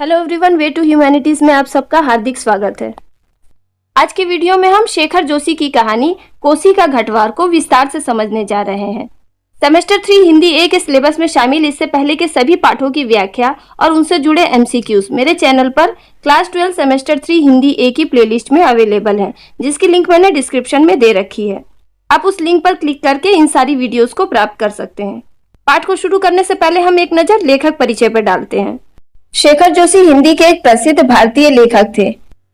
Hello everyone, way to humanities में आप सबका हार्दिक स्वागत है। आज के वीडियो में हम शेखर जोशी की कहानी कोसी का घटवार को विस्तार से समझने जा रहे हैं। सेमेस्टर 3 हिंदी ए के सिलेबस में शामिल इससे पहले के सभी पाठों की व्याख्या और उनसे जुड़े एमसीक्यूज मेरे चैनल पर क्लास 12 सेमेस्टर 3 हिंदी ए की प्लेलिस्ट में अवेलेबल है, जिसकी लिंक मैंने डिस्क्रिप्शन में दे रखी है। आप उस लिंक पर क्लिक करके इन सारी वीडियोज को प्राप्त कर सकते हैं। पाठ को शुरू करने से पहले हम एक नजर लेखक परिचय पर डालते हैं। शेखर जोशी हिंदी के एक प्रसिद्ध भारतीय लेखक थे।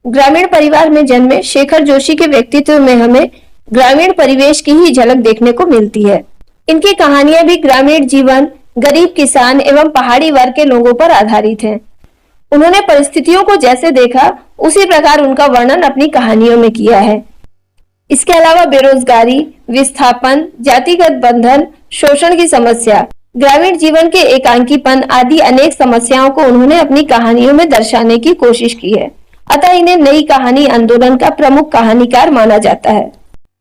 ग्रामीण परिवार में जन्मे शेखर जोशी के व्यक्तित्व में हमें ग्रामीण परिवेश की ही झलक देखने को मिलती है। इनकी कहानियां भी ग्रामीण जीवन, गरीब किसान एवं पहाड़ी वर्ग के लोगों पर आधारित हैं। उन्होंने परिस्थितियों को जैसे देखा उसी प्रकार उनका वर्णन अपनी कहानियों में किया है। इसके अलावा बेरोजगारी, विस्थापन, जातिगत बंधन, शोषण की समस्या, ग्रामीण जीवन के एकांकीपन आदि अनेक समस्याओं को उन्होंने अपनी कहानियों में दर्शाने की कोशिश की है। अतः इन्हें नई कहानी आंदोलन का प्रमुख कहानीकार माना जाता है।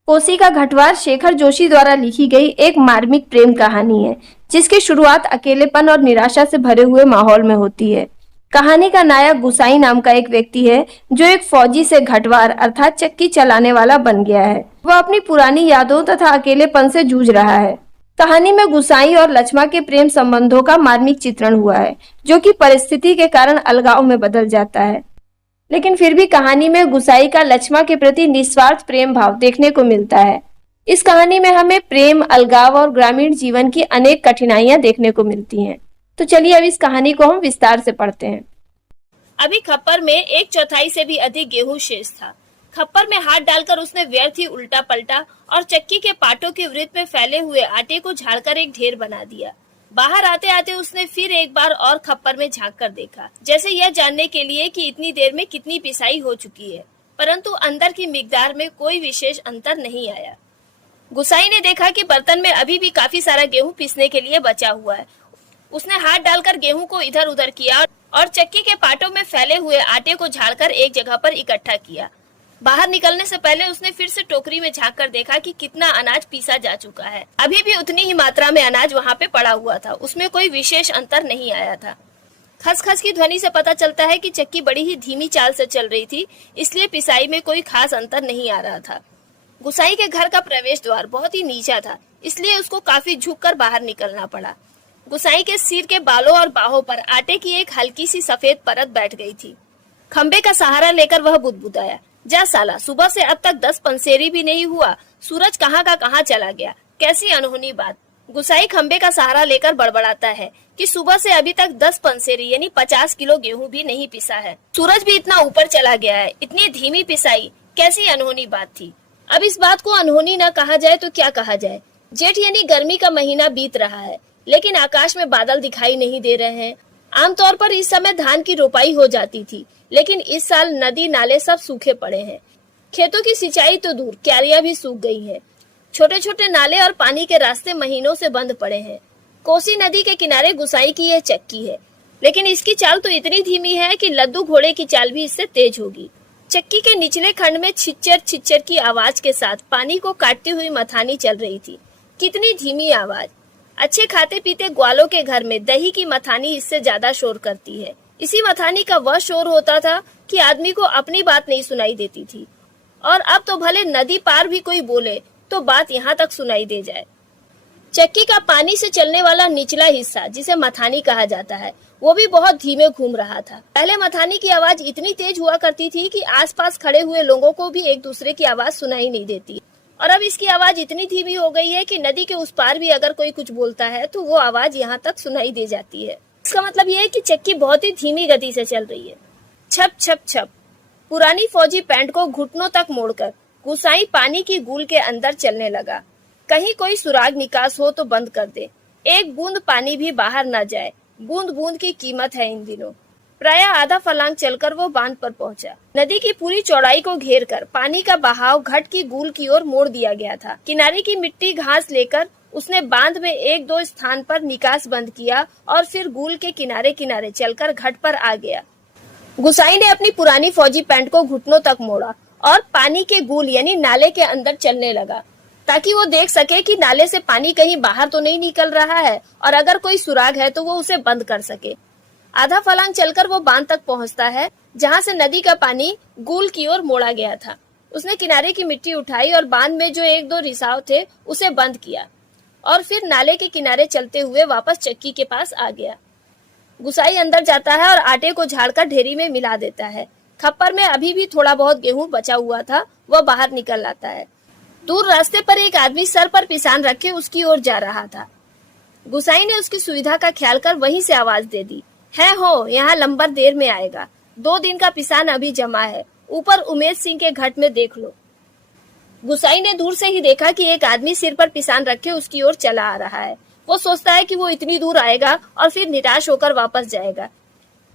कोसी का घटवार शेखर जोशी द्वारा लिखी गई एक मार्मिक प्रेम कहानी है, जिसकी शुरुआत अकेलेपन और निराशा से भरे हुए माहौल में होती है। कहानी का नायक गुसाई नाम का एक व्यक्ति है, जो एक फौजी से घटवार अर्थात चक्की चलाने वाला बन गया है। वह अपनी पुरानी यादों तथा अकेलेपन से जूझ रहा है। कहानी में गुसाई और लक्ष्मा के प्रेम संबंधों का मार्मिक चित्रण हुआ है, जो कि परिस्थिति के कारण अलगाव में बदल जाता है। लेकिन फिर भी कहानी में गुसाई का लक्ष्मा के प्रति निस्वार्थ प्रेम भाव देखने को मिलता है। इस कहानी में हमें प्रेम, अलगाव और ग्रामीण जीवन की अनेक कठिनाइयां देखने को मिलती हैं। तो चलिए अब इस कहानी को हम विस्तार से पढ़ते हैं। अभी खप्पर में 1/4 से भी अधिक गेहूं शेष था। खप्पर में हाथ डालकर उसने व्यर्थ ही उल्टा पलटा और चक्की के पाटों के वृत्त में फैले हुए आटे को झाड़कर एक ढेर बना दिया। बाहर आते आते उसने फिर एक बार और खप्पर में झांक कर देखा, जैसे यह जानने के लिए कि इतनी देर में कितनी पिसाई हो चुकी है, परंतु अंदर की मिकदार में कोई विशेष अंतर नहीं आया। गुसाई ने देखा कि बर्तन में अभी भी काफी सारा गेहूं पीसने के लिए बचा हुआ है। उसने हाथ डालकर गेहूं को इधर उधर किया और चक्की के पाटों में फैले हुए आटे को झाड़कर एक जगह पर इकट्ठा किया। बाहर निकलने से पहले उसने फिर से टोकरी में झांक कर देखा कि कितना अनाज पीसा जा चुका है। अभी भी उतनी ही मात्रा में अनाज वहाँ पे पड़ा हुआ था, उसमें कोई विशेष अंतर नहीं आया था। खसखस की ध्वनि से पता चलता है कि चक्की बड़ी ही धीमी चाल से चल रही थी, इसलिए पिसाई में कोई खास अंतर नहीं आ रहा था। गुसाई के घर का प्रवेश द्वार बहुत ही नीचा था, इसलिए उसको काफी झुककर बाहर निकलना पड़ा। गुसाई के सिर के बालों और बाहों पर आटे की एक हल्की सी सफेद परत बैठ गई थी। खंबे का सहारा लेकर वह बुदबुदाया, जा साला, सुबह से अब तक 10 पंसेरी भी नहीं हुआ, सूरज कहाँ का कहाँ चला गया, कैसी अनहोनी बात। गुसाई खंबे का सहारा लेकर बड़बड़ाता है कि सुबह से अभी तक 10 पंसेरी यानी 50 किलो गेहूं भी नहीं पिसा है, सूरज भी इतना ऊपर चला गया है, इतनी धीमी पिसाई, कैसी अनहोनी बात थी। अब इस बात को अनहोनी न कहा जाए तो क्या कहा जाए। जेठ यानी गर्मी का महीना बीत रहा है, लेकिन आकाश में बादल दिखाई नहीं दे रहे हैं। आमतौर पर इस समय धान की रोपाई हो जाती थी, लेकिन इस साल नदी नाले सब सूखे पड़े हैं। खेतों की सिंचाई तो दूर, क्यारियां भी सूख गई हैं। छोटे छोटे नाले और पानी के रास्ते महीनों से बंद पड़े हैं। कोसी नदी के किनारे गुसाई की यह चक्की है, लेकिन इसकी चाल तो इतनी धीमी है कि लद्दू घोड़े की चाल भी इससे तेज होगी। चक्की के निचले खंड में छिच्चर छिच्चर की आवाज के साथ पानी को काटती हुई मथानी चल रही थी। कितनी धीमी आवाज। अच्छे खाते पीते ग्वालों के घर में दही की मथानी इससे ज्यादा शोर करती है। इसी मथानी का वह शोर होता था कि आदमी को अपनी बात नहीं सुनाई देती थी, और अब तो भले नदी पार भी कोई बोले तो बात यहाँ तक सुनाई दे जाए। चक्की का पानी से चलने वाला निचला हिस्सा, जिसे मथानी कहा जाता है, वो भी बहुत धीमे घूम रहा था। पहले मथानी की आवाज इतनी तेज हुआ करती थी कि आसपास खड़े हुए लोगों को भी एक दूसरे की आवाज सुनाई नहीं देती, और अब इसकी आवाज इतनी धीमी हो गई है कि नदी के उस पार भी अगर कोई कुछ बोलता है तो वो आवाज यहाँ तक सुनाई दे जाती है। इसका मतलब ये है कि चक्की बहुत ही धीमी गति से चल रही है। छप छप छप। पुरानी फौजी पैंट को घुटनों तक मोड़कर गुसाई पानी की गूल के अंदर चलने लगा। कहीं कोई सुराग निकास हो तो बंद कर दे, एक बूंद पानी भी बाहर न जाए। बूंद बूंद की कीमत है इन दिनों। प्रायः आधा फलांग चलकर वो बांध पर पहुंचा। नदी की पूरी चौड़ाई को घेरकर पानी का बहाव घट की गूल की ओर मोड़ दिया गया था। किनारे की मिट्टी घास लेकर उसने बांध में 1-2 स्थान पर निकास बंद किया और फिर गूल के किनारे किनारे चलकर घट पर आ गया। गुसाई ने अपनी पुरानी फौजी पैंट को घुटनों तक मोड़ा और पानी के गूल यानी नाले के अंदर चलने लगा, ताकि वो देख सके कि नाले से पानी कहीं बाहर तो नहीं निकल रहा है, और अगर कोई सुराग है तो वो उसे बंद कर सके। आधा फलांग चलकर वो बांध तक पहुंचता है, जहां से नदी का पानी गूल की ओर मोड़ा गया था। उसने किनारे की मिट्टी उठाई और बांध में जो एक दो रिसाव थे उसे बंद किया और फिर नाले के किनारे चलते हुए वापस चक्की के पास आ गया। गुसाई अंदर जाता है और आटे को झाड़कर ढेरी में मिला देता है। खप्पर में अभी भी थोड़ा बहुत गेहूं बचा हुआ था, वह बाहर निकल आता है। दूर रास्ते पर एक आदमी सर पर पिसान रखे उसकी ओर जा रहा था। गुसाई ने उसकी सुविधा का ख्याल कर वहीं से आवाज दे दी, है हो, यहाँ लंबर देर में आएगा, 2 दिन का पिसान अभी जमा है, ऊपर उमेश सिंह के घट में देख लो। गुसाई ने दूर से ही देखा कि एक आदमी सिर पर पिसान रखे उसकी ओर चला आ रहा है। वो सोचता है कि वो इतनी दूर आएगा और फिर निराश होकर वापस जाएगा,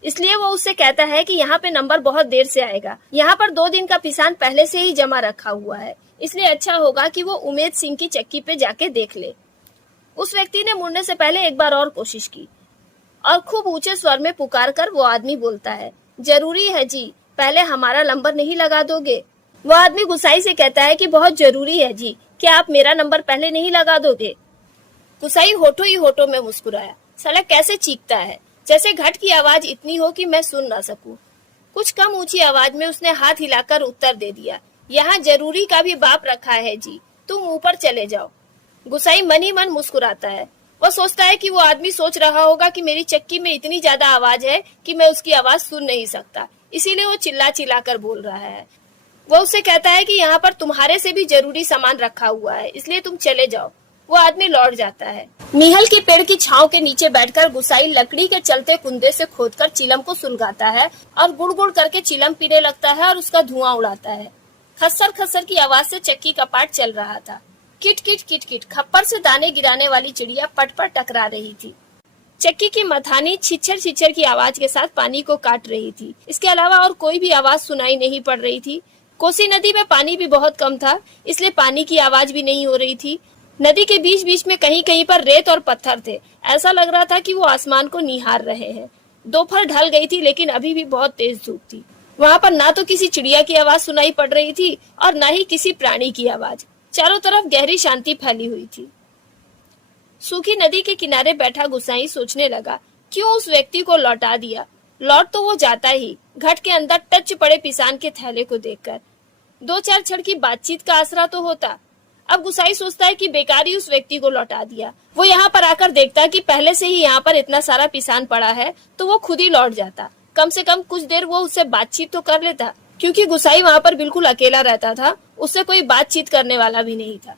इसलिए वो उससे कहता है कि यहाँ पे नंबर बहुत देर से आएगा, यहाँ पर 2 दिन का पिसान पहले से ही जमा रखा हुआ है, इसलिए अच्छा होगा कि वो उमेश सिंह की चक्की पे जाके देख ले। उस व्यक्ति ने मुड़ने से पहले एक बार और कोशिश की और खूब ऊंचे स्वर में पुकार कर वो आदमी बोलता है, जरूरी है जी, पहले हमारा नंबर नहीं लगा दोगे? वो आदमी गुसाई से कहता है कि बहुत जरूरी है जी, क्या आप मेरा नंबर पहले नहीं लगा दोगे? गुसाई होठों ही होठों में मुस्कुराया। साला कैसे चीखता है, जैसे घट की आवाज इतनी हो कि मैं सुन ना सकूं। कुछ कम ऊंची आवाज में उसने हाथ हिलाकर उत्तर दे दिया, यहाँ जरूरी का भी बाप रखा है जी, तुम ऊपर चले जाओ। गुसाई मन ही मन मुस्कुराता है। वह सोचता है कि वो आदमी सोच रहा होगा कि मेरी चक्की में इतनी ज्यादा आवाज है कि मैं उसकी आवाज सुन नहीं सकता, इसीलिए वो चिल्ला चिल्ला कर बोल रहा है। वो उससे कहता है कि यहाँ पर तुम्हारे से भी जरूरी सामान रखा हुआ है, इसलिए तुम चले जाओ। वो आदमी लौट जाता है। मीहल के पेड़ की छांव के नीचे बैठकर गुसाई लकड़ी के चलते कुंदे से खोदकर चिलम को सुलगाता है और गुड़ गुड़ करके चिलम पीने लगता है और उसका धुआं उड़ाता है। खस्सर खस्सर की आवाज से चक्की का पाट चल रहा था। किट किट किट किट खप्पर से दाने गिराने वाली चिड़िया पट पर टकरा रही थी। चक्की की मथानी छिछर छिछर की आवाज के साथ पानी को काट रही थी। इसके अलावा और कोई भी आवाज सुनाई नहीं पड़ रही थी। कोसी नदी में पानी भी बहुत कम था, इसलिए पानी की आवाज भी नहीं हो रही थी। नदी के बीच बीच में कहीं कहीं पर रेत और पत्थर थे। ऐसा लग रहा था कि वो आसमान को निहार रहे हैं। दोपहर ढल गई थी, लेकिन अभी भी बहुत तेज धूप थी। वहां पर ना तो किसी चिड़िया की आवाज सुनाई पड़ रही थी और ना ही किसी प्राणी की आवाज। चारों तरफ गहरी शांति फैली हुई थी। सूखी नदी के किनारे बैठा गुसाई सोचने लगा, क्यों उस व्यक्ति को लौटा दिया? लौट तो वो जाता ही, घट के अंदर टच पड़े पिसान के थैले को देखकर। 2-4 क्षण की बातचीत का आसरा तो होता। अब गुसाई सोचता है कि बेकार ही उस व्यक्ति को लौटा दिया। वो यहाँ पर आकर देखता कि पहले से ही यहाँ पर इतना सारा पिसान पड़ा है, तो वो खुद ही लौट जाता। कम से कम कुछ देर वो उससे बातचीत तो कर लेता, क्योंकि गुसाई वहाँ पर बिल्कुल अकेला रहता था, उससे कोई बातचीत करने वाला भी नहीं था।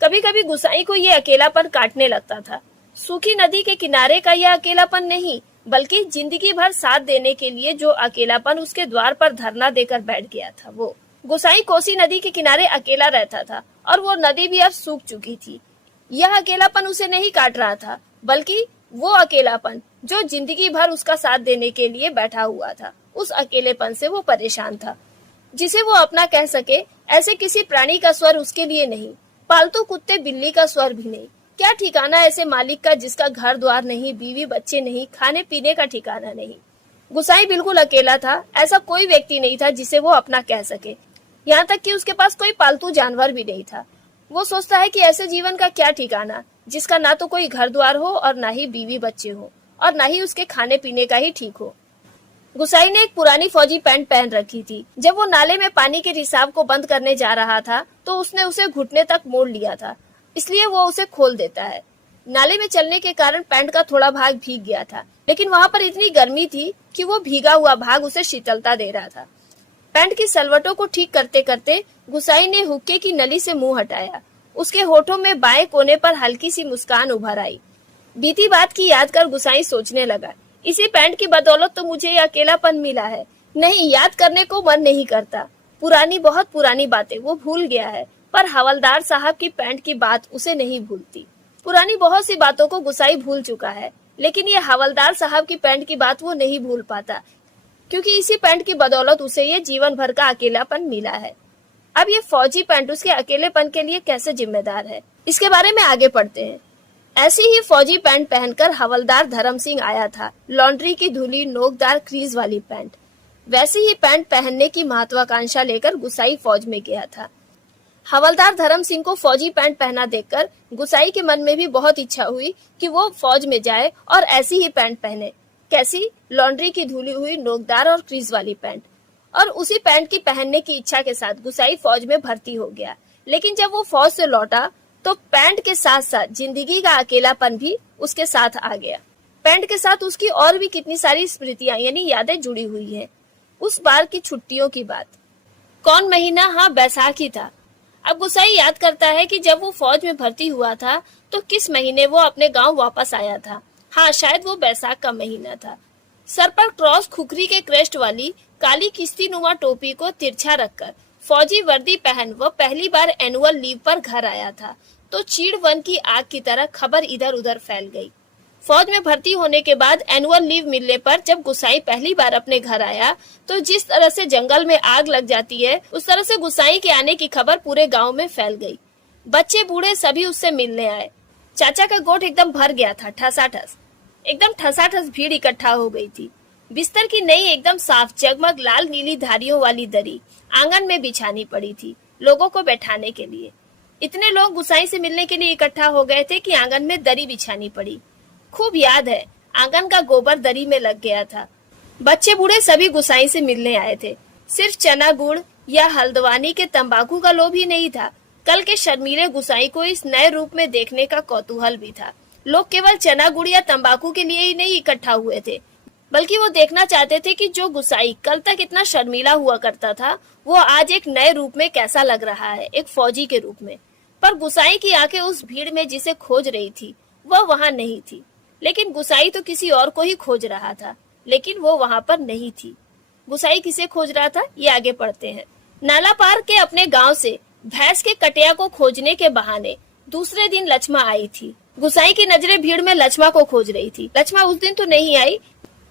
कभी कभी गुसाई को ये अकेलापन काटने लगता था। सूखी नदी के किनारे का यह अकेलापन नहीं, बल्कि जिंदगी भर साथ देने के लिए जो अकेलापन उसके द्वार पर धरना देकर बैठ गया था वो। गुसाई कोसी नदी के किनारे अकेला रहता था और वो नदी भी अब सूख चुकी थी। यह अकेलापन उसे नहीं काट रहा था, बल्कि वो अकेलापन जो जिंदगी भर उसका साथ देने के लिए बैठा हुआ था, उस अकेलेपन से वो परेशान था। जिसे वो अपना कह सके, ऐसे किसी प्राणी का स्वर उसके लिए नहीं, पालतू कुत्ते बिल्ली का स्वर भी नहीं। क्या ठिकाना ऐसे मालिक का जिसका घर द्वार नहीं, बीवी बच्चे नहीं, खाने पीने का ठिकाना नहीं। गुसाई बिल्कुल अकेला था। ऐसा कोई व्यक्ति नहीं था जिसे वो अपना कह सके। यहाँ तक कि उसके पास कोई पालतू जानवर भी नहीं था। वो सोचता है कि ऐसे जीवन का क्या ठिकाना, जिसका ना तो कोई घर द्वार हो और ना ही बीवी बच्चे हो और ना ही उसके खाने पीने का ही ठीक हो। गुसाई ने एक पुरानी फौजी पैंट पहन रखी थी। जब वो नाले में पानी के रिसाव को बंद करने जा रहा था, तो उसने उसे घुटने तक मोड़ लिया था, इसलिए वो उसे खोल देता है। नाले में चलने के कारण पैंट का थोड़ा भाग भीग गया था, लेकिन वहाँ पर इतनी गर्मी थी कि वो भीगा हुआ भाग उसे शीतलता दे रहा था। पैंट की सलवटों को ठीक करते करते गुसाई ने हुक्के की नली से मुंह हटाया। उसके होठों में बाएं कोने पर हल्की सी मुस्कान उभर आई। बीती बात की याद कर गुसाई सोचने लगा, इसी पैंट की बदौलत तो मुझे ये अकेलापन मिला है। नहीं, याद करने को मन नहीं करता। पुरानी, बहुत पुरानी बातें वो भूल गया है, पर हवलदार साहब की पैंट की बात उसे नहीं भूलती। पुरानी बहुत सी बातों को गुसाई भूल चुका है, लेकिन ये हवलदार साहब की पैंट की बात वो नहीं भूल पाता, क्योंकि इसी पैंट की बदौलत उसे ये जीवन भर का अकेलापन मिला है। अब ये फौजी पैंट उसके अकेलेपन के लिए कैसे जिम्मेदार है, इसके बारे में आगे पढ़ते हैं। ऐसी ही फौजी पैंट पहनकर हवलदार धर्म सिंह आया था, लॉन्ड्री की धुली नोकदार क्रीज वाली पैंट। वैसी ही पैंट पहनने की महत्वाकांक्षा लेकर गुसाई फौज में गया था। हवलदार धर्म सिंह को फौजी पैंट पहना देखकर गुसाई के मन में भी बहुत इच्छा हुई कि वो फौज में जाए और ऐसी ही पैंट पहने। कैसी? लॉन्ड्री की धुली हुई नोकदार और क्रीज वाली पैंट। और उसी पैंट की पहनने की इच्छा के साथ गुसाई फौज में भर्ती हो गया। लेकिन जब वो फौज से लौटा तो पैंट के साथ साथ जिंदगी का अकेलापन भी उसके साथ आ गया। पैंट के साथ उसकी और भी कितनी सारी स्मृतियां यानी यादें जुड़ी हुई हैं। उस बार की छुट्टियों की बात। कौन महीना? हाँ, बैसाखी था। अब गुसाई याद करता है कि जब वो फौज में भर्ती हुआ था तो किस महीने वो अपने गांव वापस आया था। हाँ, शायद वो बैसाख का महीना था। सर पर क्रॉस खुखरी के क्रेस्ट वाली काली किस्तीनुमा टोपी को तिरछा रखकर फौजी वर्दी पहन वह पहली बार एनुअल लीव पर घर आया था तो चीड़ वन की आग की तरह खबर इधर उधर फैल गई। फौज में भर्ती होने के बाद एनुअल लीव मिलने पर जब गुसाई पहली बार अपने घर आया तो जिस तरह से जंगल में आग लग जाती है उस तरह से गुसाई के आने की खबर पूरे गांव में फैल गई। बच्चे बूढ़े सभी उससे मिलने आए। चाचा का गोठ एकदम भर गया था। ठसाठस एकदम ठसाठस भीड़ इकट्ठा हो गई थी। बिस्तर की नई एकदम साफ जगमग लाल नीली धारियों वाली दरी आंगन में बिछानी पड़ी थी लोगों को बैठाने के लिए। इतने लोग गुसाई से मिलने के लिए इकट्ठा हो गए थे कि आंगन में दरी बिछानी पड़ी। खूब याद है, आंगन का गोबर दरी में लग गया था। बच्चे बूढ़े सभी गुसाई से मिलने आए थे। सिर्फ चना गुड़ या हल्द्वानी के तंबाकू का लोभ ही नहीं था, कल के शर्मीले गुसाई को इस नए रूप में देखने का कौतूहल भी था। लोग केवल चना गुड़ या तंबाकू के लिए ही नहीं इकट्ठा हुए थे, बल्कि वो देखना चाहते थे कि जो गुसाई कल तक इतना शर्मीला हुआ करता था वो आज एक नए रूप में कैसा लग रहा है, एक फौजी के रूप में। पर गुसाई की आंखें उस भीड़ में जिसे खोज रही थी वह वहां नहीं थी। लेकिन गुसाई तो किसी और को ही खोज रहा था, लेकिन वो वहां पर नहीं थी। गुसाई किसे खोज रहा था ये आगे पढ़ते हैं। नाला पार के अपने गांव से भैंस के कटिया को खोजने के बहाने दूसरे दिन लक्ष्मा आई थी। गुसाई की नजरें भीड़ में लक्ष्मा को खोज रही थी। लक्ष्मा उस दिन तो नहीं आई,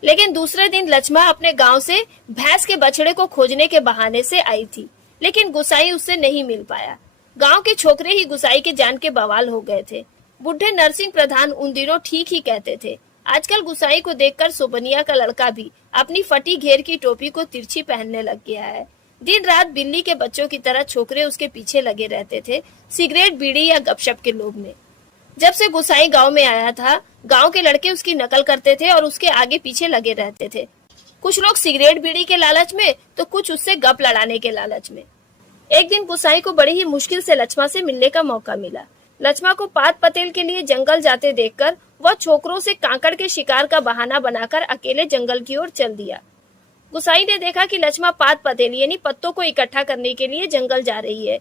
लेकिन दूसरे दिन लक्ष्मा अपने गांव से भैंस के बछड़े को खोजने के बहाने से आई थी। लेकिन गुसाई उससे नहीं मिल पाया। गांव के छोकरे ही गुसाई के जान के बवाल हो गए थे। बुढ़े नरसिंह प्रधान उन दिनों ठीक ही कहते थे। आजकल गुसाई को देखकर सोबनिया का लड़का भी अपनी फटी घेर की टोपी को तिरछी पहनने लग गया है। दिन रात बिल्ली के बच्चों की तरह छोकरे उसके पीछे लगे रहते थे, सिगरेट बीड़ी या गपशप के लोभ में। जब से गुसाई गांव में आया था, गांव के लड़के उसकी नकल करते थे और उसके आगे पीछे लगे रहते थे। कुछ लोग सिगरेट बीड़ी के लालच में तो कुछ उससे गप लड़ाने के लालच में। एक दिन गुसाई को बड़ी ही मुश्किल से लक्ष्मा से मिलने का मौका मिला। लक्ष्मा को पात पतेल के लिए जंगल जाते देखकर वह छोकरों से कांकड़ के शिकार का बहाना बनाकर अकेले जंगल की ओर चल दिया। गुसाई ने देखा कि लक्ष्मा पात पतेल यानी पत्तों को इकट्ठा करने के लिए जंगल जा रही है,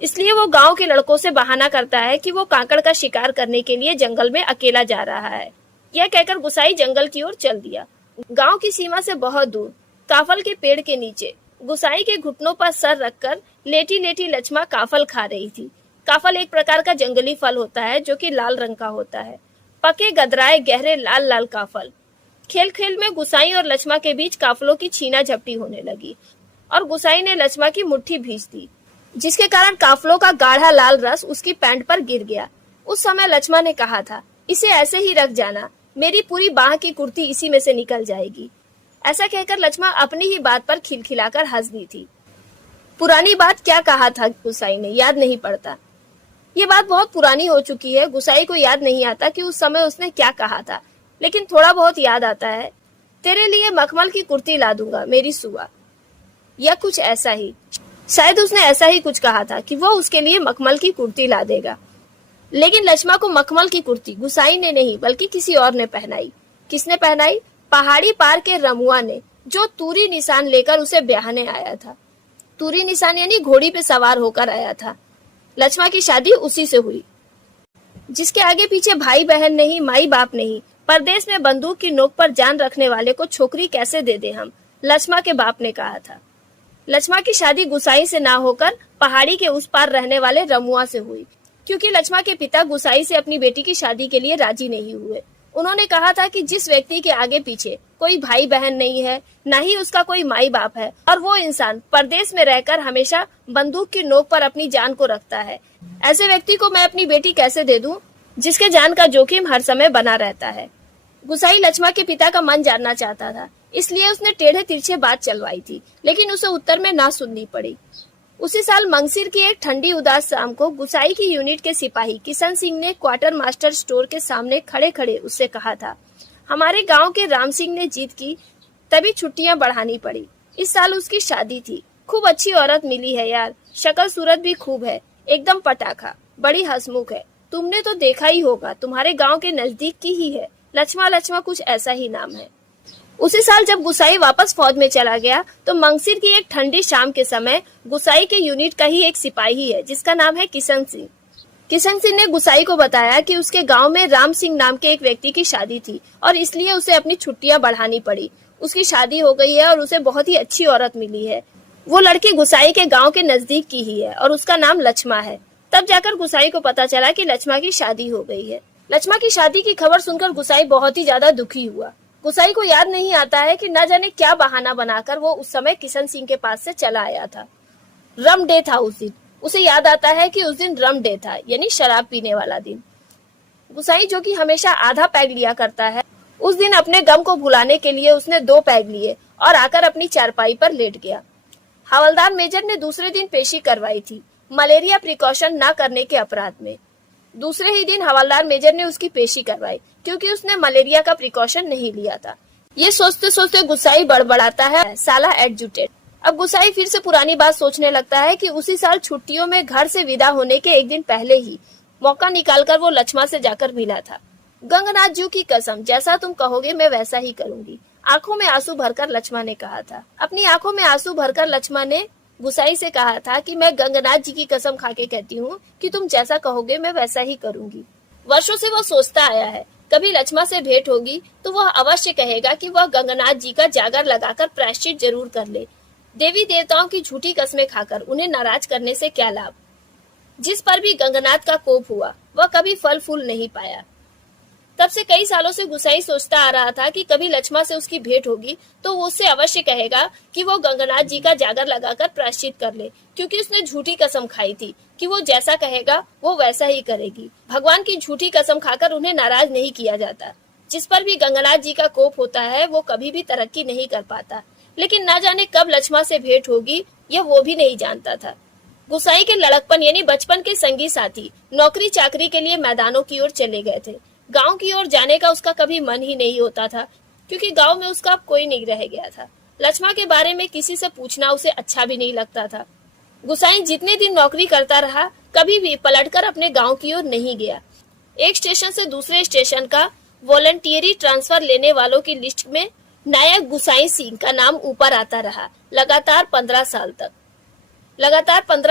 इसलिए वो गांव के लड़कों से बहाना करता है कि वो कांकड़ का शिकार करने के लिए जंगल में अकेला जा रहा है। यह कहकर गुसाई जंगल की ओर चल दिया। गांव की सीमा से बहुत दूर काफल के पेड़ के नीचे गुसाई के घुटनों पर सर रखकर लेटी लेटी लक्ष्मा काफल खा रही थी। काफल एक प्रकार का जंगली फल होता है जो कि लाल रंग का होता है। पके गदराए गहरे लाल लाल काफल। खेल खेल में गुसाई और लक्ष्मा के बीच काफलों की छीना झपटी होने लगी और गुसाई ने लक्ष्मा की मुट्ठी भींच दी, जिसके कारण काफलों का गाढ़ा लाल रस उसकी पैंट पर गिर गया। उस समय लक्ष्मा ने कहा था, इसे ऐसे ही रख जाना, मेरी पूरी बाह की कुर्ती इसी में से निकल जाएगी। ऐसा कहकर लक्ष्मा अपनी ही बात पर खिलखिलाकर हंस दी थी। पुरानी बात क्या कहा था गुसाई ने, याद नहीं पड़ता। ये बात बहुत पुरानी हो चुकी है। गुसाई को याद नहीं आता कि उस समय उसने क्या कहा था, लेकिन थोड़ा बहुत याद आता है। तेरे लिए मखमल की कुर्ती ला दूंगा मेरी सुआ, या कुछ ऐसा ही। शायद उसने ऐसा ही कुछ कहा था कि वो उसके लिए मखमल की कुर्ती ला देगा। लेकिन लक्ष्मा को मखमल की कुर्ती गुसाई ने नहीं बल्कि किसी और ने पहनाई। किसने पहनाई? पहाड़ी पार के रमुआ ने, जो तूरी निशान लेकर उसे ब्याहने आया था। तूरी निशान यानी घोड़ी पे सवार होकर आया था। लक्ष्मा की शादी उसी से हुई, जिसके आगे पीछे भाई बहन नहीं, माई बाप नहीं। परदेश में बंदूक की नोक पर जान रखने वाले को छोकरी कैसे दे दे हम, लक्ष्मा के बाप ने कहा था। लक्ष्मा की शादी गुसाई से ना होकर पहाड़ी के उस पार रहने वाले रमुआ से हुई, क्योंकि लक्ष्मा के पिता गुसाई से अपनी बेटी की शादी के लिए राजी नहीं हुए। उन्होंने कहा था कि जिस व्यक्ति के आगे पीछे कोई भाई बहन नहीं है, न ही उसका कोई माई बाप है, और वो इंसान परदेश में रहकर हमेशा बंदूक की नोक पर अपनी जान को रखता है, ऐसे व्यक्ति को मैं अपनी बेटी कैसे दे दूं, जिसके जान का जोखिम हर समय बना रहता है। गुसाई लक्ष्मा के पिता का मन जानना चाहता था, इसलिए उसने टेढ़े तिरछे बात चलवाई थी, लेकिन उसे उत्तर में ना सुननी पड़ी। उसी साल मंगसिर की एक ठंडी उदास शाम को गुसाई की यूनिट के सिपाही किशन सिंह ने क्वार्टर मास्टर स्टोर के सामने खड़े खड़े उससे कहा था, हमारे गांव के राम सिंह ने जीत की, तभी छुट्टियां बढ़ानी पड़ी। इस साल उसकी शादी थी। खूब अच्छी औरत मिली है यार, शक्ल सूरत भी खूब है, एकदम पटाखा, बड़ी हंसमुख है। तुमने तो देखा ही होगा, तुम्हारे गांव के नजदीक की ही है, लक्ष्मा लक्ष्मा कुछ ऐसा ही नाम है। उसी साल जब गुसाई वापस फौज में चला गया तो मंगसिर की एक ठंडी शाम के समय गुसाई के यूनिट का ही एक सिपाही है जिसका नाम है किशन सिंह। किशन सिंह ने गुसाई को बताया कि उसके गांव में राम सिंह नाम के एक व्यक्ति की शादी थी और इसलिए उसे अपनी छुट्टियां बढ़ानी पड़ी। उसकी शादी हो गई है और उसे बहुत ही अच्छी औरत मिली है। वो लड़की गुसाई के गांव के नजदीक की ही है और उसका नाम लक्ष्मा है। तब जाकर गुसाई को पता चला कि लक्ष्मा की शादी हो गई है। लक्ष्मा की शादी की खबर सुनकर गुसाई बहुत ही ज्यादा दुखी हुआ। गुसाई को याद नहीं आता है कि न जाने क्या बहाना बनाकर वो उस समय किशन सिंह के पास से चला आया था। रम डे था उस दिन। उसे याद आता है कि उस दिन रम डे था, यानी शराब पीने वाला दिन। गुसाई जो कि हमेशा आधा पैग लिया करता है, उस दिन अपने गम को भुलाने के लिए उसने 2 पैग लिए और आकर अपनी चारपाई पर लेट गया। हवलदार मेजर ने दूसरे दिन पेशी करवाई थी, मलेरिया प्रिकॉशन न करने के अपराध में। दूसरे ही दिन हवलदार मेजर ने उसकी पेशी करवाई क्योंकि उसने मलेरिया का प्रिकॉशन नहीं लिया था। ये सोचते सोचते गुसाई बड़बड़ाता है, साला एडजुटेड। अब गुसाई फिर से पुरानी बात सोचने लगता है कि उसी साल छुट्टियों में घर से विदा होने के एक दिन पहले ही मौका निकालकर वो लक्ष्मा से जाकर मिला था। गंगनाथ जी की कसम, जैसा तुम कहोगे मैं वैसा ही करूंगी, आंखों में आंसू भरकर लक्ष्मा ने कहा था। अपनी आंखों में आंसू भरकर लक्ष्मा ने गुसाई से कहा था कि मैं गंगनाथ जी की कसम खाके कहती हूँ कि तुम जैसा कहोगे मैं वैसा ही करूंगी। वर्षों से वो सोचता आया है कभी लक्ष्मा से भेंट होगी तो वह अवश्य कहेगा कि वह गंगनाथ जी का जागर लगाकर प्रायश्चित जरूर कर ले। देवी देवताओं की झूठी कसमें खाकर उन्हें नाराज करने से क्या लाभ। जिस पर भी गंगनाथ का कोप हुआ वह कभी फल फूल नहीं पाया। तब से कई सालों से गुसाई सोचता आ रहा था कि कभी लक्ष्मा से उसकी भेंट होगी तो वो उससे अवश्य कहेगा कि वो गंगनाथ जी का जागर लगाकर प्रायश्चित कर ले, क्योंकि उसने झूठी कसम खाई थी कि वो जैसा कहेगा वो वैसा ही करेगी। भगवान की झूठी कसम खाकर उन्हें नाराज नहीं किया जाता। जिस पर भी गंगनाथ जी का कोप होता है वो कभी भी तरक्की नहीं कर पाता। लेकिन न जाने कब लक्ष्मा से भेंट होगी यह वो भी नहीं जानता था। गुसाई के लड़कपन यानी बचपन के संगी साथी नौकरी चाकरी के लिए मैदानों की ओर चले गए थे। गांव की ओर जाने का उसका कभी मन ही नहीं होता था, क्योंकि गांव में उसका अब कोई नहीं रह गया था। लक्ष्मा के बारे में किसी से पूछना उसे अच्छा भी नहीं लगता था। गुसाई जितने दिन नौकरी करता रहा कभी भी पलटकर अपने गांव की ओर नहीं गया। एक स्टेशन से दूसरे स्टेशन का वॉलंटियरी ट्रांसफर लेने वालों की लिस्ट में नायक गुसाई सिंह का नाम ऊपर आता रहा। लगातार 15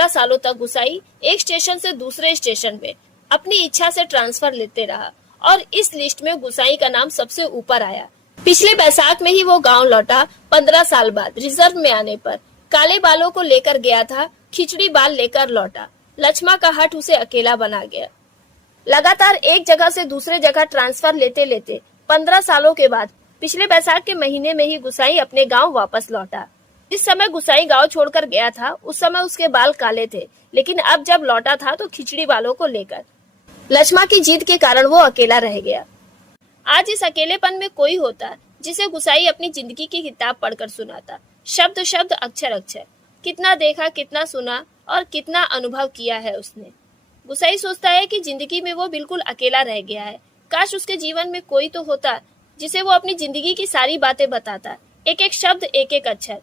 सालों तक गुसाई एक स्टेशन से दूसरे स्टेशन में अपनी इच्छा से ट्रांसफर लेते रहा और इस लिस्ट में गुसाई का नाम सबसे ऊपर आया। पिछले बैसाख में ही वो गांव लौटा। 15 साल बाद रिजर्व में आने पर काले बालों को लेकर गया था, खिचड़ी बाल लेकर लौटा। लक्ष्मा का हट उसे अकेला बना गया। लगातार एक जगह से दूसरे जगह ट्रांसफर लेते लेते 15 सालों के बाद पिछले बैसाख के महीने में ही गुसाई अपने गांव वापस लौटा। जिस समय गुसाई गांव छोड़कर गया था उस समय उसके बाल काले थे, लेकिन अब जब लौटा था तो खिचड़ी बालों को लेकर। लक्ष्मा की जीत के कारण वो अकेला रह गया। आज इस अकेलेपन में कोई होता जिसे गुसाई अपनी जिंदगी की किताब पढ़कर सुनाता, शब्द शब्द अक्षर अक्षर। कितना देखा, कितना सुना और कितना अनुभव किया है उसने। गुसाई सोचता है कि जिंदगी में वो बिल्कुल अकेला रह गया है। काश उसके जीवन में कोई तो होता जिसे वो अपनी जिंदगी की सारी बातें बताता, एक एक शब्द, एक एक अक्षर।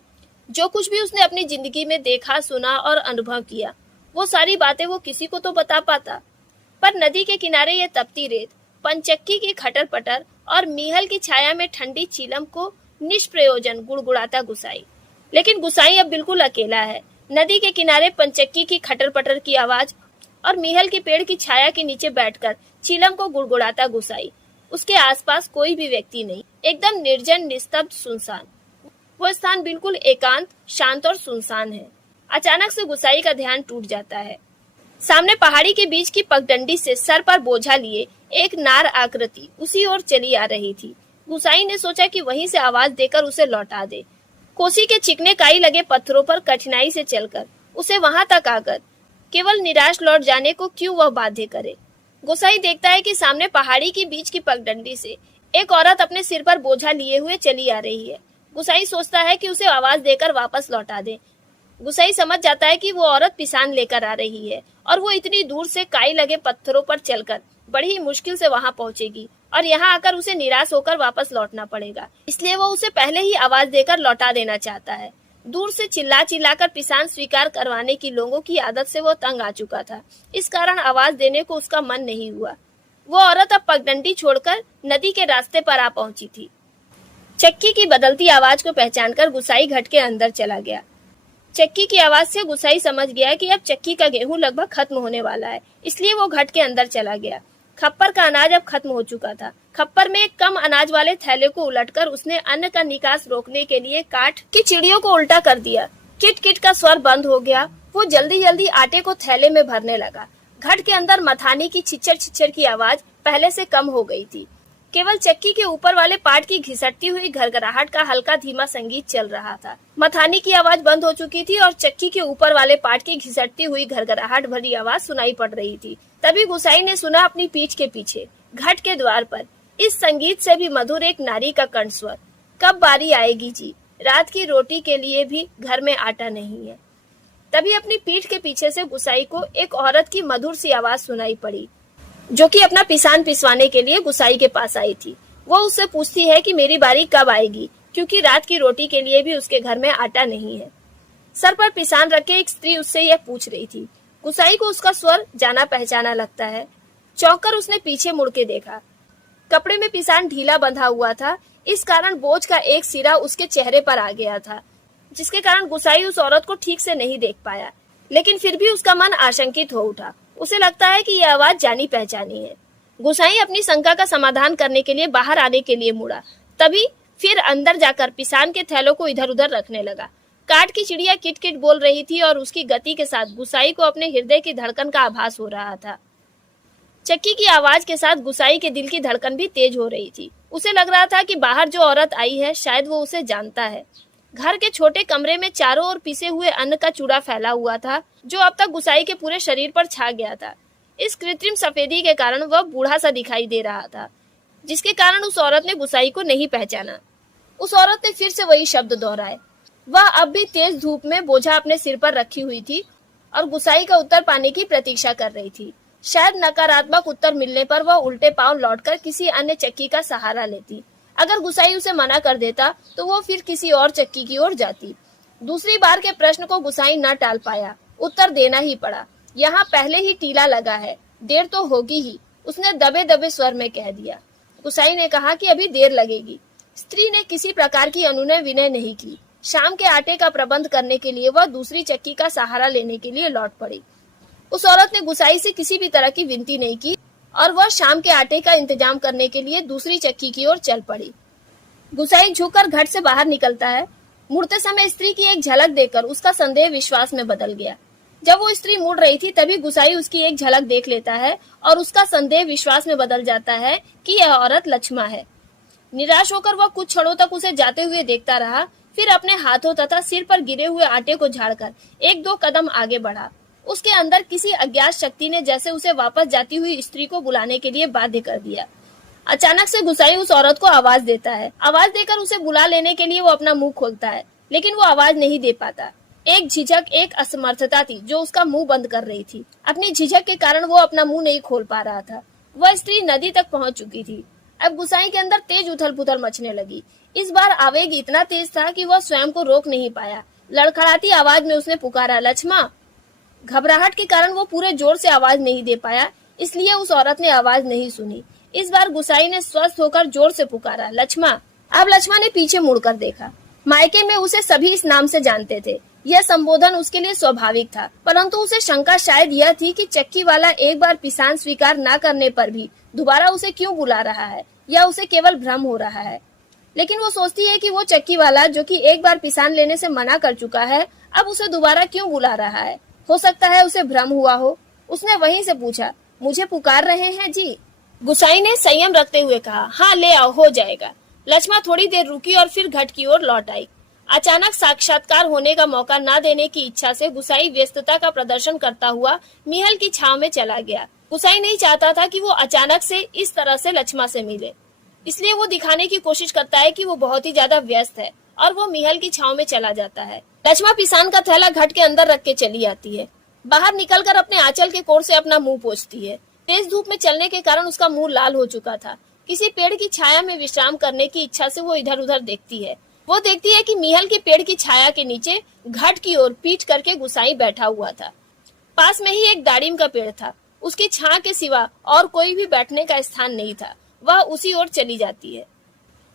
जो कुछ भी उसने अपनी जिंदगी में देखा, सुना और अनुभव किया, वो सारी बातें वो किसी को तो बता पाता। पर नदी के किनारे ये तपती रेत, पंचक्की की खटर पटर और मीहल की छाया में ठंडी चीलम को निष्प्रयोजन गुड़गुड़ाता गुसाई। लेकिन गुसाई अब बिल्कुल अकेला है। नदी के किनारे पंचक्की की खटर पटर की आवाज और मीहल के पेड़ की छाया के नीचे बैठकर चीलम को गुड़गुड़ाता गुसाई। उसके आसपास कोई भी व्यक्ति नहीं, एकदम निर्जन, निस्तब्ध, सुनसान। वो स्थान बिल्कुल एकांत, शांत और सुनसान है। अचानक से गुसाई का ध्यान टूट जाता है। सामने पहाड़ी के बीच की पगडंडी से सर पर बोझा लिए एक नार आकृति उसी ओर चली आ रही थी। गुसाई ने सोचा कि वहीं से आवाज देकर उसे लौटा दे। कोसी के चिकने काई लगे पत्थरों पर कठिनाई से चलकर उसे वहां तक आकर केवल निराश लौट जाने को क्यों वह बाध्य करे। गुसाई देखता है कि सामने पहाड़ी के बीच की पगडंडी से एक औरत अपने सिर पर बोझा लिए हुए चली आ रही है। गुसाई सोचता है कि उसे आवाज देकर वापस लौटा दे। गुसाई समझ जाता है कि वो औरत पिसान लेकर आ रही है और वो इतनी दूर से काई लगे पत्थरों पर चलकर बड़ी ही मुश्किल से वहां पहुंचेगी और यहाँ आकर उसे निराश होकर वापस लौटना पड़ेगा। इसलिए वो उसे पहले ही आवाज देकर लौटा देना चाहता है। दूर से चिल्ला चिल्लाकर पिसान स्वीकार करवाने की लोगों की आदत से वो तंग आ चुका था। इस कारण आवाज देने को उसका मन नहीं हुआ। वो औरत अब पगडंडी छोड़कर नदी के रास्ते पर आ पहुंची थी। चक्की की बदलती आवाज को पहचानकर गुसाई घट के अंदर चला गया। चक्की की आवाज से गुसाई समझ गया कि अब चक्की का गेहूं लगभग खत्म होने वाला है, इसलिए वो घट के अंदर चला गया। खप्पर का अनाज अब खत्म हो चुका था। खप्पर में एक कम अनाज वाले थैले को उलटकर उसने अन्न का निकास रोकने के लिए काठ की चिड़ियों को उल्टा कर दिया। किट किट का स्वर बंद हो गया। वो जल्दी जल्दी आटे को थैले में भरने लगा। घट के अंदर मथानी की छिच्चर छिच्चर की आवाज पहले से कम हो गई थी। केवल चक्की के ऊपर वाले पार्ट की घिसटती हुई घरघराहट का हल्का धीमा संगीत चल रहा था। मथानी की आवाज बंद हो चुकी थी और चक्की के ऊपर वाले पार्ट की घिसटती हुई घरघराहट भरी आवाज सुनाई पड़ रही थी। तभी गुसाई ने सुना अपनी पीठ के पीछे घट के द्वार पर इस संगीत से भी मधुर एक नारी का कंठस्वर, कब बारी आएगी जी, रात की रोटी के लिए भी घर में आटा नहीं है। तभी अपनी पीठ के पीछे से गुसाई को एक औरत की मधुर सी आवाज सुनाई पड़ी, जो कि अपना पिसान पिसवाने के लिए गुसाई के पास आई थी। वो उससे पूछती है कि मेरी बारी कब आएगी, क्योंकि रात की रोटी के लिए भी उसके घर में आटा नहीं है। सर पर पिसान रखे एक स्त्री उससे यह पूछ रही थी। गुसाई को उसका स्वर जाना पहचाना लगता है। चौंककर उसने पीछे मुड़ के देखा। कपड़े में पिसान ढीला बंधा हुआ था, इस कारण बोझ का एक सिरा उसके चेहरे पर आ गया था, जिसके कारण गुसाई उस औरत को ठीक से नहीं देख पाया। लेकिन फिर भी उसका मन आशंकित हो उठा। उसे लगता है कि यह आवाज जानी पहचानी है। गुसाई अपनी शंका का समाधान करने के लिए बाहर आने के लिए मुड़ा। तभी फिर अंदर जाकर पिसान के थैलों को इधर उधर रखने लगा। काठ की चिड़िया किट किट बोल रही थी और उसकी गति के साथ गुसाई को अपने हृदय की धड़कन का आभास हो रहा था। चक्की की आवाज के साथ गुसाई के दिल की धड़कन भी तेज हो रही थी। उसे लग रहा था कि बाहर जो औरत आई है शायद वो उसे जानता है। घर के छोटे कमरे में चारों ओर पिसे हुए अन्न का चूड़ा फैला हुआ था, जो अब तक गुसाई के पूरे शरीर पर छा गया था। इस कृत्रिम सफेदी के कारण वह बूढ़ा सा दिखाई दे रहा था, जिसके कारण उस औरत ने गुसाई को नहीं पहचाना। उस औरत ने फिर से वही शब्द दोहराए। वह अब भी तेज धूप में बोझा अपने सिर पर रखी हुई थी और गुसाई का उत्तर पाने की प्रतीक्षा कर रही थी। शायद नकारात्मक उत्तर मिलने पर वह उल्टे पांव लौटकर किसी अन्य चक्की का सहारा लेती। अगर गुसाई उसे मना कर देता तो वो फिर किसी और चक्की की ओर जाती। दूसरी बार के प्रश्न को गुसाई न टाल पाया, उत्तर देना ही पड़ा। यहाँ पहले ही टीला लगा है, देर तो होगी ही, उसने दबे दबे स्वर में कह दिया। गुसाई ने कहा कि अभी देर लगेगी। स्त्री ने किसी प्रकार की अनुनय विनय नहीं की। शाम के आटे का प्रबंध करने के लिए वह दूसरी चक्की का सहारा लेने के लिए लौट पड़ी। उस औरत ने गुसाई से किसी भी तरह की विनती नहीं की और वह शाम के आटे का इंतजाम करने के लिए दूसरी चक्की की ओर चल पड़ी। गुसाई झुककर घट से बाहर निकलता है। मुड़ते समय स्त्री की एक झलक देखकर उसका संदेह विश्वास में बदल गया। जब वो स्त्री मुड़ रही थी तभी गुसाई उसकी एक झलक देख लेता है और उसका संदेह विश्वास में बदल जाता है कि यह औरत लक्ष्मा है। निराश होकर वह कुछ क्षणों तक उसे जाते हुए देखता रहा, फिर अपने हाथों तथा सिर पर गिरे हुए आटे को झाड़कर एक दो कदम आगे बढ़ा। उसके अंदर किसी अज्ञात शक्ति ने जैसे उसे वापस जाती हुई स्त्री को बुलाने के लिए बाध्य कर दिया। अचानक से गुसाई उस औरत को आवाज देता है। आवाज देकर उसे बुला लेने के लिए वो अपना मुंह खोलता है, लेकिन वो आवाज नहीं दे पाता। एक झिझक, एक असमर्थता थी जो उसका मुंह बंद कर रही थी। अपनी झिझक के कारण वो अपना मुंह नहीं खोल पा रहा था। वह स्त्री नदी तक पहुंच चुकी थी। अब गुसाई के अंदर तेज उथल पुथल मचने लगी। इस बार आवेग इतना तेज था कि वह स्वयं को रोक नहीं पाया। लड़खड़ाती आवाज में उसने पुकारा, लक्ष्मा। घबराहट के कारण वो पूरे जोर से आवाज नहीं दे पाया, इसलिए उस औरत ने आवाज नहीं सुनी। इस बार गुसाई ने स्वस्थ होकर जोर से पुकारा, लक्ष्मा। अब लक्ष्मा ने पीछे मुड़कर देखा। मायके में उसे सभी इस नाम से जानते थे। यह संबोधन उसके लिए स्वाभाविक था, परंतु उसे शंका शायद यह थी कि चक्की वाला एक बार पिसान स्वीकार न करने पर भी दोबारा उसे क्यों बुला रहा है, या उसे केवल भ्रम हो रहा है। लेकिन वो सोचती है कि वो चक्की वाला जो कि एक बार पिसान लेने से मना कर चुका है, अब उसे दोबारा क्यों बुला रहा है। हो सकता है उसे भ्रम हुआ हो। उसने वहीं से पूछा, मुझे पुकार रहे हैं जी? गुसाई ने संयम रखते हुए कहा, हाँ ले आओ, हो जाएगा। लक्ष्मा थोड़ी देर रुकी और फिर घट की ओर लौट आई। अचानक साक्षात्कार होने का मौका न देने की इच्छा से गुसाई व्यस्तता का प्रदर्शन करता हुआ मिहल की छांव में चला गया। गुसाई नहीं चाहता था कि वो अचानक से इस तरह से लक्ष्मा से मिले, इसलिए वो दिखाने की कोशिश करता है कि वो बहुत ही ज्यादा व्यस्त है और वो मिहल की छांव में चला जाता है। लक्ष्मा पिसान का थैला घट के अंदर रख के चली आती है। बाहर निकलकर अपने आंचल के कोर से अपना मुंह पोंछती है। तेज धूप में चलने के कारण उसका मुंह लाल हो चुका था। किसी पेड़ की छाया में विश्राम करने की इच्छा से वो इधर उधर देखती है। वो देखती है कि मीहल के पेड़ की छाया के नीचे घट की ओर पीठ करके गुसाई बैठा हुआ था। पास में ही एक दाड़िम का पेड़ था। उसकी छां के सिवा और कोई भी बैठने का स्थान नहीं था। वह उसी ओर चली जाती है।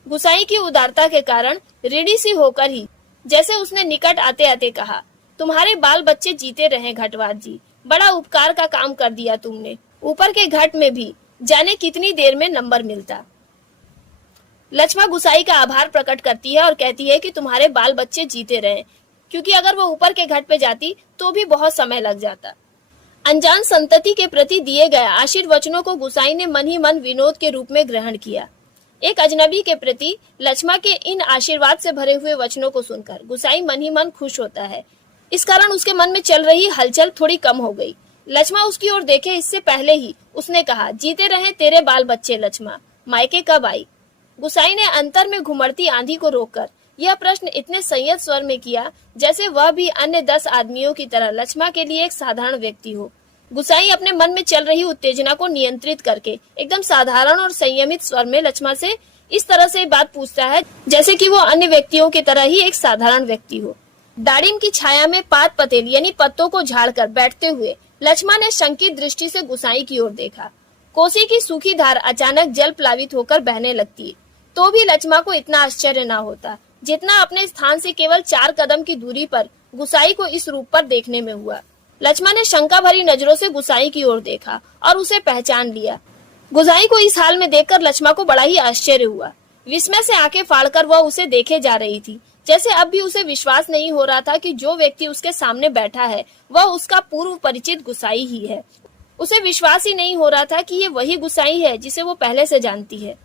गुसाई की उदारता के कारण रीढ़ी सी होकर ही जैसे उसने निकट आते आते कहा, तुम्हारे बाल बच्चे जीते रहे घटवार जी, बड़ा उपकार का काम कर दिया तुमने। ऊपर के घट में भी जाने कितनी देर में नंबर मिलता। लक्ष्मा गुसाई का आभार प्रकट करती है और कहती है कि तुम्हारे बाल बच्चे जीते रहे, क्योंकि अगर वो ऊपर के घट पे जाती तो भी बहुत समय लग जाता। अनजान संतति के प्रति दिए गए आशीर्वचनों को गुसाई ने मन ही मन विनोद के रूप में ग्रहण किया। एक अजनबी के प्रति लक्ष्मा के इन आशीर्वाद से भरे हुए वचनों को सुनकर गुसाई मन ही मन खुश होता है। इस कारण उसके मन में चल रही हलचल थोड़ी कम हो गई। लक्ष्मा उसकी ओर देखे इससे पहले ही उसने कहा, जीते रहे तेरे बाल बच्चे लक्ष्मा, मायके कब आई? गुसाई ने अंतर में घुमड़ती आंधी को रोककर यह प्रश्न इतने संयत स्वर में किया जैसे वह भी अन्य 10 आदमियों की तरह लक्ष्मा के लिए एक साधारण व्यक्ति हो। गुसाई अपने मन में चल रही उत्तेजना को नियंत्रित करके एकदम साधारण और संयमित स्वर में लक्ष्मा से इस तरह से बात पूछता है जैसे कि वो अन्य व्यक्तियों की तरह ही एक साधारण व्यक्ति हो। दाड़िम की छाया में पात पतेल यानी पत्तों को झाड़कर बैठते हुए लक्ष्मा ने शंकित दृष्टि से गुसाई की ओर देखा। कोसी की सूखी धार अचानक जल प्लावित होकर बहने लगती तो भी लक्ष्मा को इतना आश्चर्य न होता जितना अपने स्थान से केवल 4 कदम की दूरी पर गुसाई को इस रूप पर देखने में हुआ। लक्ष्मा ने शंका भरी नजरों से गुसाई की ओर देखा और उसे पहचान लिया। गुसाई को इस हाल में देखकर लक्ष्मा को बड़ा ही आश्चर्य हुआ। विस्मय से आंखें फाड़कर वह उसे देखे जा रही थी, जैसे अब भी उसे विश्वास नहीं हो रहा था कि जो व्यक्ति उसके सामने बैठा है वह उसका पूर्व परिचित गुसाई ही है। उसे विश्वास ही नहीं हो रहा था कि ये वही गुसाई है जिसे वो पहले से जानती है।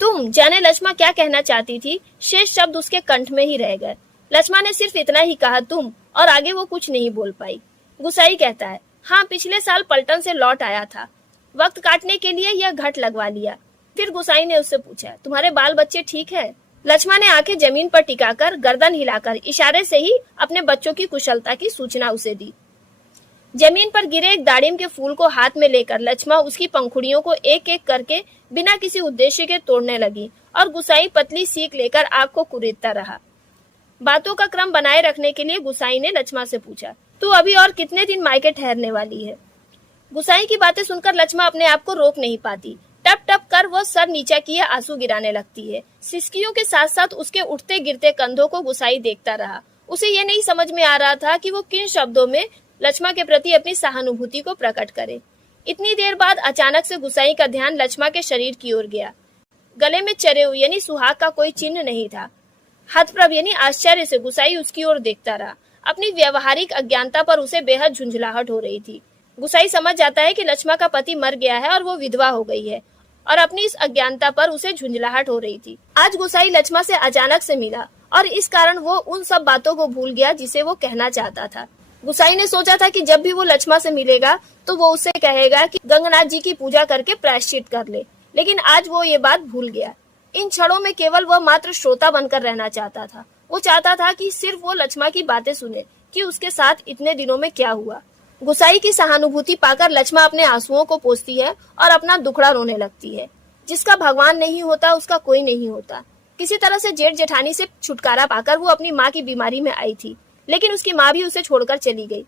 तुम जाने लक्ष्मा क्या कहना चाहती थी, शेष शब्द उसके कंठ में ही रह गए। लक्ष्मा ने सिर्फ इतना ही कहा तुम, और आगे वो कुछ नहीं बोल पाई। गुसाई कहता है, हाँ पिछले साल पलटन से लौट आया था, वक्त काटने के लिए यह घट लगवा लिया। फिर गुसाई ने उससे पूछा, तुम्हारे बाल बच्चे ठीक है? लक्ष्मा ने आंखें जमीन पर टिकाकर गर्दन हिलाकर इशारे से ही अपने बच्चों की कुशलता की सूचना उसे दी। जमीन पर गिरे एक दाड़िम के फूल को हाथ में लेकर लक्ष्मा उसकी पंखुड़ियों को एक एक करके बिना किसी उद्देश्य के तोड़ने लगी और गुसाई पतली सीख लेकर आग को कुरेदता रहा। बातों का क्रम बनाए रखने के लिए गुसाई ने लक्ष्मा से पूछा, तू अभी और कितने दिन मायके ठहरने वाली है? गुसाई की बातें सुनकर लक्ष्मा अपने आप को रोक नहीं पाती। टप टप कर वह सर नीचा किए आंसू गिराने लगती है। सिसकियों के साथ साथ उसके उठते गिरते कंधों को गुसाई देखता रहा। उसे यह नहीं समझ में आ रहा था कि वो किन शब्दों में लक्ष्मा के प्रति अपनी सहानुभूति को प्रकट करे। इतनी देर बाद अचानक से गुसाई का ध्यान लक्ष्मा के शरीर की ओर गया। गले में चरेऊ यानी सुहाग का कोई चिन्ह नहीं था। हतप्रभ यानी आश्चर्य से गुसाई उसकी ओर देखता रहा। अपनी व्यवहारिक अज्ञानता पर उसे बेहद झुंझलाहट हो रही थी। गुसाई समझ जाता है कि लक्ष्मा का पति मर गया है और वो विधवा हो गई है, और अपनी इस अज्ञानता पर उसे झुंझलाहट हो रही थी। आज गुसाई लक्ष्मा से अचानक से मिला और इस कारण वो उन सब बातों को भूल गया जिसे वो कहना चाहता था। गुसाई ने सोचा था कि जब भी वो लक्ष्मा से मिलेगा तो वो उससे कहेगा कि गंगनाथ जी की पूजा करके प्रायश्चित कर ले, लेकिन आज वो ये बात भूल गया। इन क्षणों में केवल वह मात्र श्रोता बनकर रहना चाहता था। वो चाहता था कि सिर्फ वो लक्ष्मा की बातें सुने कि उसके साथ इतने दिनों में क्या हुआ। गुसाई की सहानुभूति पाकर लक्ष्मा अपने आंसुओं को पोंछती है और अपना दुखड़ा रोने लगती है। जिसका भगवान नहीं होता उसका कोई नहीं होता। किसी तरह से जेठ जेठानी से छुटकारा पाकर वो अपनी माँ की बीमारी में आई थी, लेकिन उसकी माँ भी उसे छोड़कर चली गई।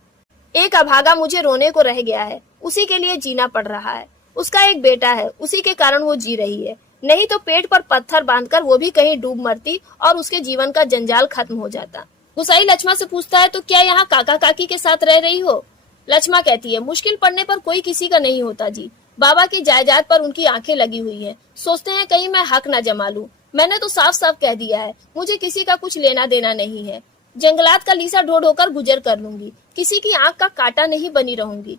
एक अभागा मुझे रोने को रह गया है, उसी के लिए जीना पड़ रहा है। उसका एक बेटा है, उसी के कारण वो जी रही है, नहीं तो पेट पर पत्थर बांधकर वो भी कहीं डूब मरती और उसके जीवन का जंजाल खत्म हो जाता। गुसाई लक्ष्मा से पूछता है, तो क्या यहाँ काका काकी के साथ रह रही हो? लक्ष्मा कहती है, मुश्किल पड़ने पर कोई किसी का नहीं होता जी। बाबा की जायदाद पर उनकी आंखें लगी हुई हैं, सोचते हैं कहीं मैं हक न जमा लूं। मैंने तो साफ साफ कह दिया है, मुझे किसी का कुछ लेना देना नहीं है। जंगलात का लीसा ढो ढोकर गुजर कर लूंगी, किसी की आंख का कांटा नहीं बनी रहूंगी।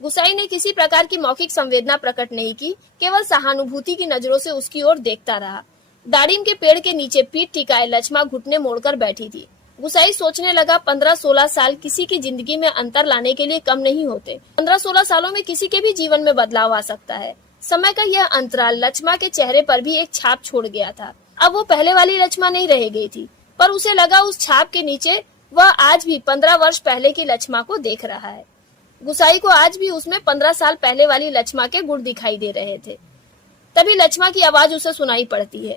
गुसाई ने किसी प्रकार की मौखिक संवेदना प्रकट नहीं की, केवल सहानुभूति की नजरों से उसकी ओर देखता रहा। दाड़िम के पेड़ के नीचे पीठ टिकाए लक्ष्मा घुटने मोड़कर बैठी थी। गुसाई सोचने लगा, 15-16 साल किसी की जिंदगी में अंतर लाने के लिए कम नहीं होते। 15-16 सालों में किसी के भी जीवन में बदलाव आ सकता है। समय का यह अंतराल लक्ष्मा के चेहरे पर भी एक छाप छोड़ गया था। अब वो पहले वाली लक्ष्मा नहीं रह गई थी, पर उसे लगा उस छाप के नीचे वह आज भी 15 वर्ष पहले की लक्ष्मा को देख रहा है। गुसाई को आज भी उसमें 15 साल पहले वाली लक्ष्मा के गुण दिखाई दे रहे थे। तभी लक्ष्मा की आवाज उसे सुनाई पड़ती है।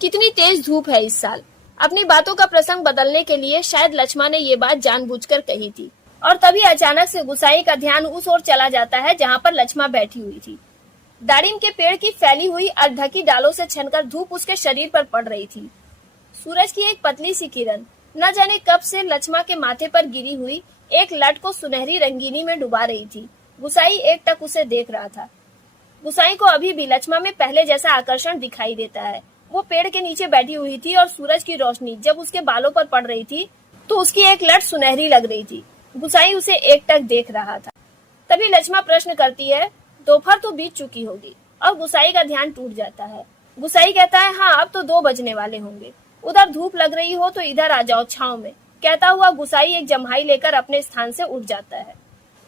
कितनी तेज धूप है इस साल। अपनी बातों का प्रसंग बदलने के लिए शायद लक्ष्मा ने ये बात जानबूझकर कही थी। और तभी अचानक से गुसाई का ध्यान उस ओर चला जाता है जहाँ पर लक्ष्मा बैठी हुई थी। दारिम के पेड़ की फैली हुई अर्धकी डालों से छनकर धूप उसके शरीर पर पड़ रही थी। सूरज की एक पतली सी किरण न जाने कब से लक्ष्मा के माथे पर गिरी हुई एक लट को सुनहरी रंगीनी में डुबा रही थी। गुसाई एकटक उसे देख रहा था। गुसाई को अभी भी लक्ष्मा में पहले जैसा आकर्षण दिखाई देता है। वो पेड़ के नीचे बैठी हुई थी और सूरज की रोशनी जब उसके बालों पर पड़ रही थी तो उसकी एक लट सुनहरी लग रही थी। गुसाई उसे एकटक देख रहा था। तभी लक्ष्मा प्रश्न करती है, दोपहर तो बीत चुकी होगी। और गुसाई का ध्यान टूट जाता है। गुसाई कहता है, हाँ अब तो 2 बजने वाले होंगे। उधर धूप लग रही हो तो इधर आ जाओ छांव में। कहता हुआ गुसाई एक जम्हाई लेकर अपने स्थान से उठ जाता है।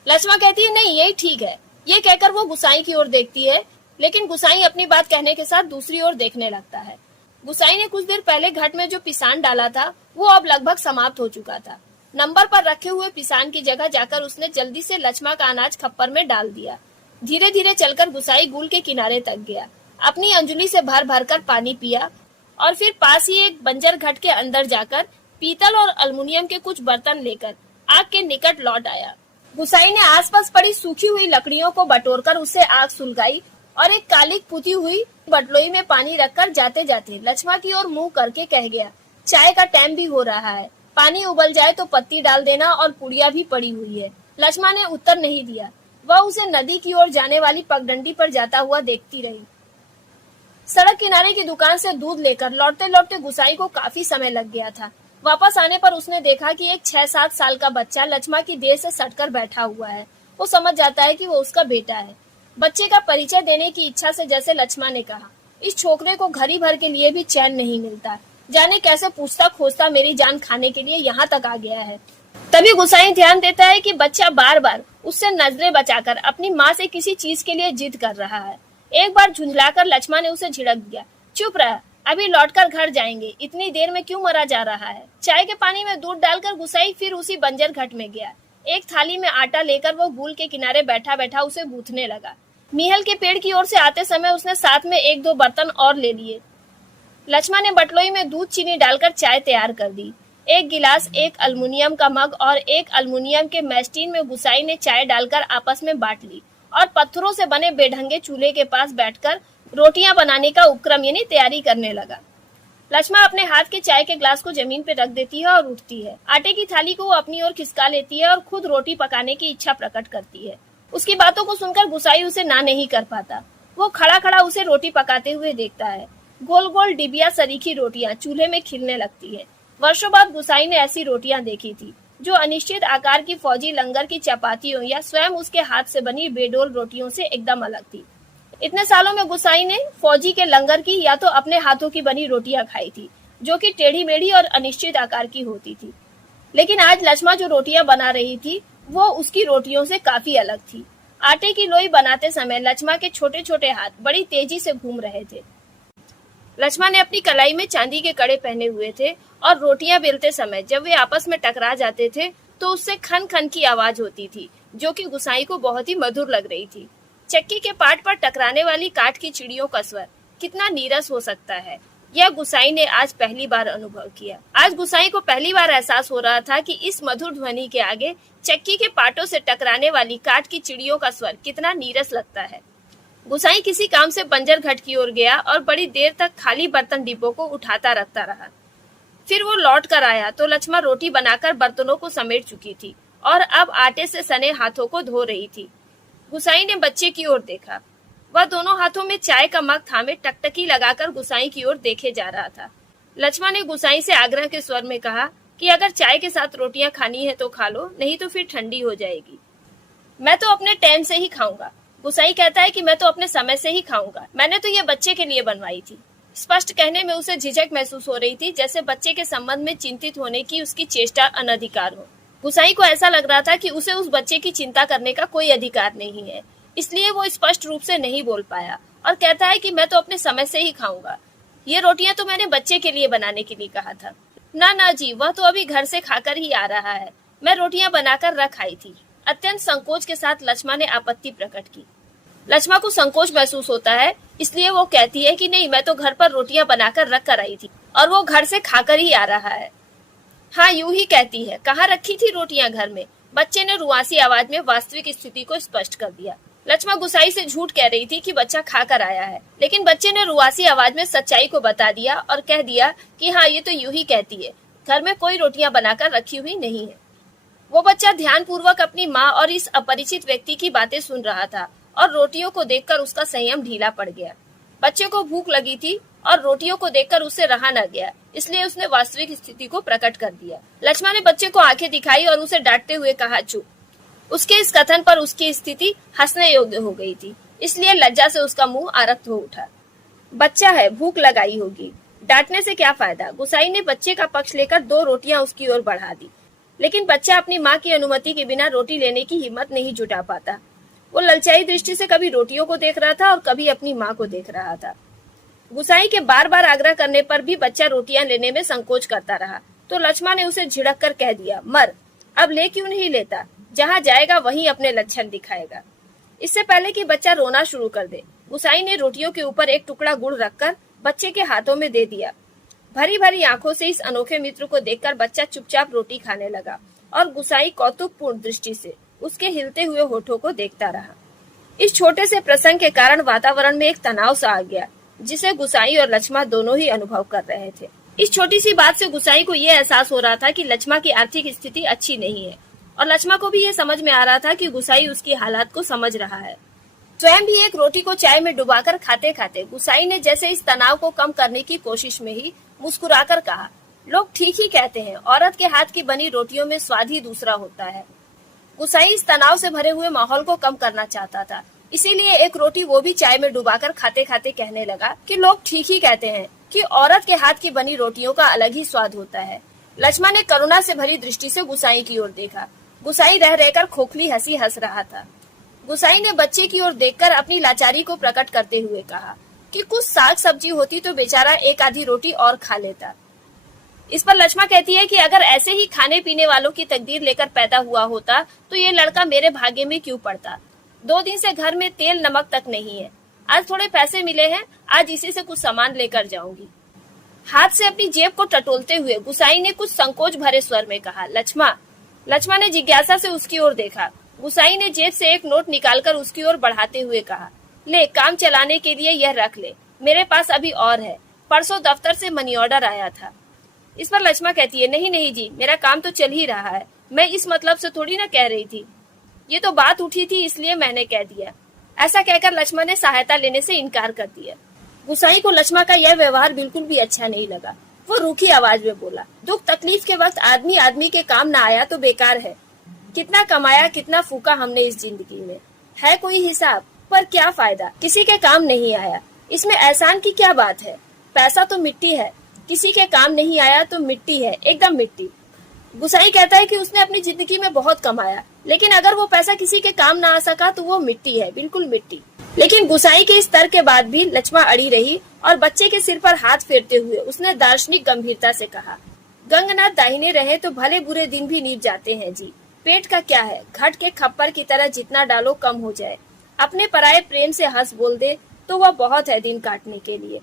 लक्ष्मा कहती है, नहीं यही ठीक है। ये कहकर वो गुसाई की ओर देखती है, लेकिन गुसाई अपनी बात कहने के साथ दूसरी ओर देखने लगता है। गुसाई ने कुछ देर पहले घट में जो पिसान डाला था वो अब लगभग समाप्त हो चुका था। नंबर पर रखे हुए पिसान की जगह जाकर उसने जल्दी से लक्ष्मा का अनाज खप्पर में डाल दिया। धीरे धीरे चलकर गुसाई गुल के किनारे तक गया। अपनी अंजुली से भर भर कर पानी पिया और फिर पास ही एक बंजर घट के अंदर जाकर पीतल और अल्युमिनियम के कुछ बर्तन लेकर आग के निकट लौट आया। गुसाई ने आसपास पड़ी सूखी हुई लकड़ियों को बटोरकर उससे आग सुलगाई और एक कालिक पुती हुई बटलोई में पानी रखकर जाते जाते लक्ष्मा की ओर मुंह करके कह गया, चाय का टाइम भी हो रहा है। पानी उबल जाए तो पत्ती डाल देना और पुड़िया भी पड़ी हुई है। लक्ष्मा ने उत्तर नहीं दिया। वह उसे नदी की ओर जाने वाली पगडंडी पर जाता हुआ देखती रही। सड़क किनारे की दुकान से दूध लेकर लौटते लौटते गुसाई को काफी समय लग गया था। वापस आने पर उसने देखा कि एक 6-7 साल का बच्चा लक्ष्मा की देर से सटकर बैठा हुआ है। वो समझ जाता है कि वो उसका बेटा है। बच्चे का परिचय देने की इच्छा से जैसे लक्ष्मा ने कहा, इस छोकरे को घड़ी भर के लिए भी चैन नहीं मिलता। जाने कैसे पूछता खोजता मेरी जान खाने के लिए यहाँ तक आ गया है। तभी गुसाई ध्यान देता है कि बच्चा बार बार उससे नजरें बचाकर अपनी माँ से किसी चीज के लिए जिद कर रहा है। एक बार झुंझलाकर लक्ष्मा ने उसे झिड़क दिया, चुप रह, अभी लौटकर घर जाएंगे, इतनी देर में क्यों मरा जा रहा है। चाय के पानी में दूध डालकर गुसाई फिर उसी बंजर घट में गया। एक थाली में आटा लेकर वो गुल के किनारे बैठा बैठा उसे गूंथने लगा। मीहल के पेड़ की ओर से आते समय उसने साथ में 1-2 बर्तन और ले लिए। लक्ष्मा ने बटलोई में दूध चीनी डालकर चाय तैयार कर दी। 1 गिलास, 1 अल्युमिनियम का मग और 1 अल्युमिनियम के मैस्टीन में गुसाई ने चाय डालकर आपस में बांट ली और पत्थरों से बने बेढंगे चूल्हे के पास बैठकर रोटियां बनाने का उपक्रम यानी तैयारी करने लगा। लक्ष्मा अपने हाथ के चाय के ग्लास को जमीन पर रख देती है और उठती है। आटे की थाली को वो अपनी ओर खिसका लेती है और खुद रोटी पकाने की इच्छा प्रकट करती है। उसकी बातों को सुनकर गुसाई उसे ना नहीं कर पाता। वो खड़ा खड़ा उसे रोटी पकाते हुए देखता है। गोल गोल डिबिया सरीखी रोटियां चूल्हे में खिलने लगती है। वर्षों बाद गुसाई ने ऐसी रोटियां देखी थी जो अनिश्चित आकार की फौजी लंगर की चपातियों या स्वयं उसके हाथ से बनी बेडोल रोटियों से एकदम अलग थी। इतने सालों में गुसाई ने फौजी के लंगर की या तो अपने हाथों की बनी रोटियां खाई थी जो कि टेढ़ी मेढ़ी और अनिश्चित आकार की होती थी, लेकिन आज लक्ष्मा जो रोटियां बना रही थी वो उसकी रोटियों से काफी अलग थी। आटे की लोई बनाते समय लक्ष्मा के छोटे छोटे हाथ बड़ी तेजी से घूम रहे थे। लक्ष्मा ने अपनी कलाई में चांदी के कड़े पहने हुए थे और रोटियां बेलते समय जब वे आपस में टकरा जाते थे तो उससे खन खन की आवाज होती थी जो कि गुसाई को बहुत ही मधुर लग रही थी। चक्की के पाट पर टकराने वाली काठ की चिड़ियों का स्वर कितना नीरस हो सकता है, यह गुसाई ने आज पहली बार अनुभव किया। आज गुसाई को पहली बार एहसास हो रहा था कि इस मधुर ध्वनि के आगे चक्की के पाटों से टकराने वाली काठ की चिड़ियों का स्वर कितना नीरस लगता है। गुसाई किसी काम से बंजर घट की ओर गया और बड़ी देर तक खाली बर्तन डिब्बों को उठाता रखता रहा। फिर वो लौट कर आया तो लक्ष्मा रोटी बनाकर बर्तनों को समेट चुकी थी और अब आटे से सने हाथों को धो रही थी। गुसाई ने बच्चे की ओर देखा। वह दोनों हाथों में चाय का मग थामे टकटकी लगाकर गुसाई की ओर देखे जा रहा था। लक्ष्मा ने गुसाई से आग्रह के स्वर में कहा कि अगर चाय के साथ रोटियां खानी है तो खा लो, नहीं तो फिर ठंडी हो जाएगी। मैं तो अपने टाइम से ही खाऊंगा। गुसाई कहता है कि मैं तो अपने समय से ही खाऊंगा, मैंने तो ये बच्चे के लिए बनवाई थी। स्पष्ट कहने में उसे झिझक महसूस हो रही थी, जैसे बच्चे के संबंध में चिंतित होने की उसकी चेष्टा अनधिकार हो। गुसाई को ऐसा लग रहा था कि उसे उस बच्चे की चिंता करने का कोई अधिकार नहीं है, इसलिए वो स्पष्ट रूप से नहीं बोल पाया और कहता है कि मैं तो अपने समय से ही खाऊंगा। ये रोटियां तो मैंने बच्चे के लिए बनाने के लिए कहा था। ना जी, वह तो अभी घर से खाकर ही आ रहा है, मैं रोटियां बनाकर रख आई थी। अत्यंत संकोच के साथ लक्ष्मा ने आपत्ति प्रकट की। लक्ष्मा को संकोच महसूस होता है, इसलिए वो कहती है कि नहीं, मैं तो घर पर रोटियां बनाकर रख कर आई थी और वो घर से खाकर ही आ रहा है। हाँ, यूं ही कहती है, कहाँ रखी थी रोटियां? घर में। बच्चे ने रुआसी आवाज में वास्तविक स्थिति को स्पष्ट कर दिया। लक्ष्मा गुसाई से झूठ कह रही थी कि बच्चा खाकर आया है, लेकिन बच्चे ने रुआसी आवाज में सच्चाई को बता दिया और कह दिया कि हाँ, ये तो यूं ही कहती है, घर में कोई रोटियां बनाकर रखी हुई नहीं है। वो बच्चा ध्यानपूर्वक अपनी माँ और इस अपरिचित व्यक्ति की बातें सुन रहा था और रोटियों को देखकर उसका संयम ढीला पड़ गया। बच्चे को भूख लगी थी और रोटियों को देखकर उससे रहा न गया, इसलिए उसने वास्तविक स्थिति को प्रकट कर दिया। लक्ष्मा ने बच्चे को आंखें दिखाई और उसे डांटते हुए कहा, चुप। उसके इस कथन पर उसकी स्थिति हंसने योग्य हो गई थी, इसलिए लज्जा से उसका मुंह आरक्त हो उठा। बच्चा है, भूख लगाई होगी, डांटने से क्या फायदा? गुसाई ने बच्चे का पक्ष लेकर 2 रोटियां उसकी ओर बढ़ा दी, लेकिन बच्चा अपनी माँ की अनुमति के बिना रोटी लेने की हिम्मत नहीं जुटा पाता। वो ललचाई दृष्टि से कभी रोटियों को देख रहा था और कभी अपनी माँ को देख रहा था। गुसाई के बार बार आग्रह करने पर भी बच्चा रोटियां लेने में संकोच करता रहा, तो लक्ष्मा ने उसे झिड़क कर कह दिया, मर, अब ले क्यों नहीं लेता? जहाँ जाएगा वहीं अपने लक्षण दिखाएगा। इससे पहले कि बच्चा रोना शुरू कर दे, गुसाई ने रोटियों के ऊपर एक टुकड़ा गुड़ रखकर बच्चे के हाथों में दे दिया। भरी भरी आंखों से इस अनोखे मित्र को देखकर बच्चा चुपचाप रोटी खाने लगा और गुसाई कौतुकपूर्ण दृष्टि से उसके हिलते हुए होठों को देखता रहा। इस छोटे से प्रसंग के कारण वातावरण में एक तनाव सा आ गया, जिसे गुसाई और लक्ष्मा दोनों ही अनुभव कर रहे थे। इस छोटी सी बात से गुसाई को यह एहसास हो रहा था कि लक्ष्मा की आर्थिक स्थिति अच्छी नहीं है, और लक्ष्मा को भी ये समझ में आ रहा था कि गुसाई उसकी हालात को समझ रहा है। स्वयं भी एक रोटी को चाय में डुबाकर खाते खाते गुसाई ने जैसे इस तनाव को कम करने की कोशिश में ही मुस्कुराकर कहा, लोग ठीक ही कहते हैं, औरत के हाथ की बनी रोटियों में स्वाद ही दूसरा होता है। गुसाई इस तनाव से भरे हुए माहौल को कम करना चाहता था, इसीलिए एक रोटी वो भी चाय में डुबाकर खाते खाते कहने लगा कि लोग ठीक ही कहते हैं कि औरत के हाथ की बनी रोटियों का अलग ही स्वाद होता है। लक्ष्मा ने करुणा से भरी दृष्टि से गुसाई की ओर देखा। गुसाई रह रहकर खोखली हंसी हंस रहा था। गुसाई ने बच्चे की ओर देखकर अपनी लाचारी को प्रकट करते हुए कहा कि कुछ साग सब्जी होती तो बेचारा एक आधी रोटी और खा लेता। इस पर लक्ष्मा कहती है कि अगर ऐसे ही खाने पीने वालों की तकदीर लेकर पैदा हुआ होता तो ये लड़का मेरे भाग्य में क्यों पड़ता। 2 दिन से घर में तेल नमक तक नहीं है, आज थोड़े पैसे मिले हैं, आज इसी से कुछ सामान लेकर जाऊंगी। हाथ से अपनी जेब को टटोलते हुए गुसाई ने कुछ संकोच भरे स्वर में कहा, लक्ष्मा। लक्ष्मा ने जिज्ञासा से उसकी ओर देखा। गुसाई ने जेब से एक नोट निकालकर उसकी ओर बढ़ाते हुए कहा, ले, काम चलाने के लिए यह रख ले, मेरे पास अभी और है, परसों दफ्तर से मनी ऑर्डर आया था। इस पर लक्ष्मा कहती है, नहीं नहीं जी, मेरा काम तो चल ही रहा है, मैं इस मतलब से थोड़ी ना कह रही थी, ये तो बात उठी थी इसलिए मैंने कह दिया। ऐसा कहकर लक्ष्मा ने सहायता लेने से इनकार कर दिया। गुसाई को लक्ष्मा का यह व्यवहार बिल्कुल भी अच्छा नहीं लगा। वो रूखी आवाज में बोला, दुख तकलीफ के वक्त आदमी आदमी के काम ना आया तो बेकार है। कितना कमाया, कितना फूका हमने इस जिंदगी में, है कोई हिसाब? पर क्या फायदा, किसी के काम नहीं आया, इसमें एहसान की क्या बात है? पैसा तो मिट्टी है, किसी के काम नहीं आया तो मिट्टी है, एकदम मिट्टी। गुसाई कहता है कि उसने अपनी जिंदगी में बहुत कमाया, लेकिन अगर वो पैसा किसी के काम ना आ सका तो वो मिट्टी है, बिल्कुल मिट्टी। लेकिन गुसाई के इस तर्क के बाद भी लक्ष्मा अड़ी रही और बच्चे के सिर पर हाथ फेरते हुए उसने दार्शनिक गंभीरता से कहा, गंगनाथ दाहिने रहे तो भले बुरे दिन भी नीप जाते हैं जी। पेट का क्या है, घट के खप्पर की तरह जितना डालो कम हो जाए। अपने पराये प्रेम से हंस बोल दे तो वह बहुत है दिन काटने के लिए।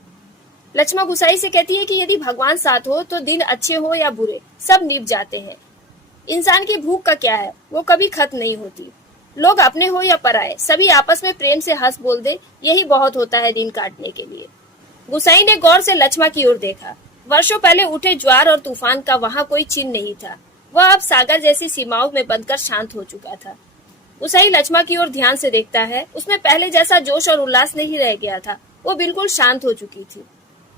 लक्ष्मा गुसाई से कहती है कि यदि भगवान साथ हो तो दिन अच्छे हो या बुरे सब निप जाते हैं। इंसान की भूख का क्या है, वो कभी खत्म नहीं होती। लोग अपने हो या पराये, सभी आपस में प्रेम से हंस बोल दे, यही बहुत होता है दिन काटने के लिए। गुसाई ने गौर से लक्ष्मा की ओर देखा। वर्षों पहले उठे ज्वार और तूफान का वहाँ कोई चिन्ह नहीं था। वह अब सागर जैसी सीमाओं में बंधकर शांत हो चुका था। गुसाई लक्ष्मा की ओर ध्यान से देखता है। उसमें पहले जैसा जोश और उल्लास नहीं रह गया था, वो बिल्कुल शांत हो चुकी थी।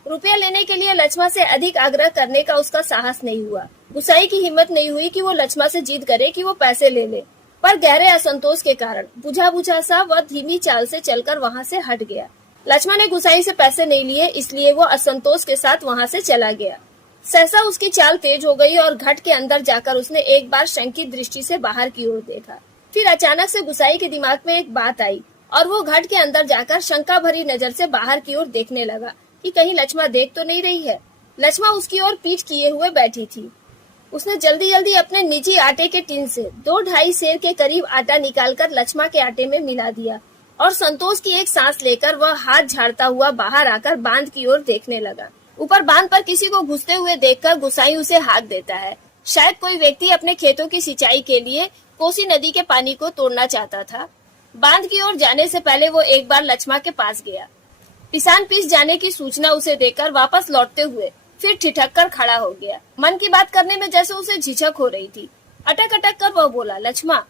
रुपया लेने के लिए लक्ष्मा से अधिक आग्रह करने का उसका साहस नहीं हुआ। गुसाई की हिम्मत नहीं हुई कि वो लक्ष्मा से जिद करे कि वो पैसे ले ले, पर गहरे असंतोष के कारण बुझा बुझा सा वह धीमी चाल से चलकर वहाँ से हट गया। लक्ष्मा ने गुसाई से पैसे नहीं लिए, इसलिए वो असंतोष के साथ वहाँ से चला गया। सहसा उसकी चाल तेज हो गई और घट के अंदर जाकर उसने एक बार शंकित दृष्टि से बाहर की ओर देखा। फिर अचानक से गुसाई के दिमाग में एक बात आई और वो घट के अंदर जाकर शंका भरी नजर से बाहर की ओर देखने लगा कि कहीं लक्ष्मा देख तो नहीं रही है। लक्ष्मा उसकी ओर पीठ किए हुए बैठी थी। उसने जल्दी जल्दी अपने निजी आटे के टिन से 2-2.5 सेर के करीब आटा निकालकर लक्ष्मा के आटे में मिला दिया और संतोष की एक सांस लेकर वह हाथ झाड़ता हुआ बाहर आकर बांध की ओर देखने लगा। ऊपर बांध पर किसी को घुसते हुए देखकर गुसाई उसे हाँक देता है। शायद कोई व्यक्ति अपने खेतों की सिंचाई के लिए कोसी नदी के पानी को तोड़ना चाहता था। बांध की ओर जाने से पहले वो एक बार लक्ष्मा के पास गया। पिसान पीस जाने की सूचना उसे देकर वापस लौटते हुए फिर ठिठक कर खड़ा हो गया। मन की बात करने में जैसे उसे झिझक हो रही थी। अटक अटक कर वह बोला, लक्ष्मा।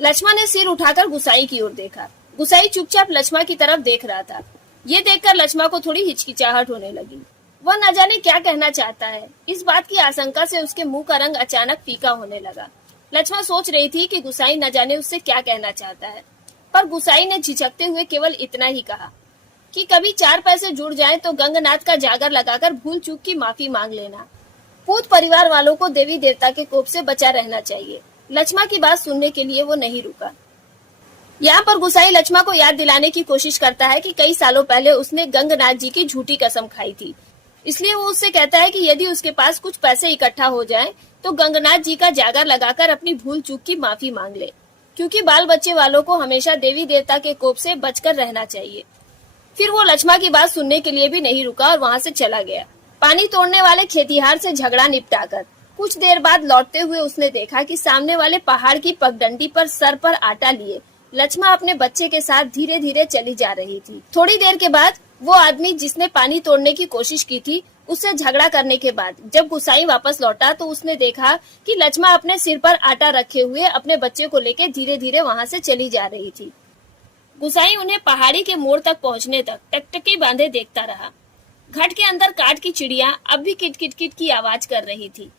लक्ष्मा ने सिर उठाकर गुसाई की ओर देखा। गुसाई चुपचाप लक्ष्मा की तरफ देख रहा था। ये देखकर लक्ष्मा को थोड़ी हिचकिचाहट होने लगी। वह न जाने क्या कहना चाहता है। इस बात की आशंका से उसके मुंह का रंग अचानक फीका होने लगा। लक्ष्मा सोच रही थी कि गुसाई न जाने उससे क्या कहना चाहता है, पर गुसाई ने झिझकते हुए केवल इतना ही कहा कि कभी 4 पैसे जुड़ जाएं तो गंगनाथ का जागर लगाकर भूल चूक की माफी मांग लेना। पूत परिवार वालों को देवी देवता के कोप से बचा रहना चाहिए। लक्ष्मा की बात सुनने के लिए वो नहीं रुका। यहाँ पर गुसाई लक्ष्मा को याद दिलाने की कोशिश करता है कि कई सालों पहले उसने गंगनाथ जी की झूठी कसम खाई थी। इसलिए वो उससे कहता है कि यदि उसके पास कुछ पैसे इकट्ठा हो जाएं, तो गंगनाथ जी का जागर लगाकर अपनी भूल चूक की माफी मांग ले, क्योंकि बाल बच्चे वालों को हमेशा देवी देवता के कोप से बचकर रहना चाहिए। फिर वो लक्ष्मा की बात सुनने के लिए भी नहीं रुका और वहाँ से चला गया। पानी तोड़ने वाले खेतिहार से झगड़ा निपटाकर कुछ देर बाद लौटते हुए उसने देखा कि सामने वाले पहाड़ की पगडंडी पर सर पर आटा लिए लक्ष्मा अपने बच्चे के साथ धीरे धीरे चली जा रही थी। थोड़ी देर के बाद वो आदमी जिसने पानी तोड़ने की कोशिश की थी, उससे झगड़ा करने के बाद जब गुसाई वापस लौटा तो उसने देखा कि लक्ष्मा अपने सिर पर आटा रखे हुए अपने बच्चे को लेकर धीरे धीरे वहाँ से चली जा रही थी। गुसाई उन्हें पहाड़ी के मोड़ तक पहुँचने तक टकटकी बांधे देखता रहा। घट के अंदर काठ की चिड़िया अब भी किट किट किट की आवाज कर रही थी।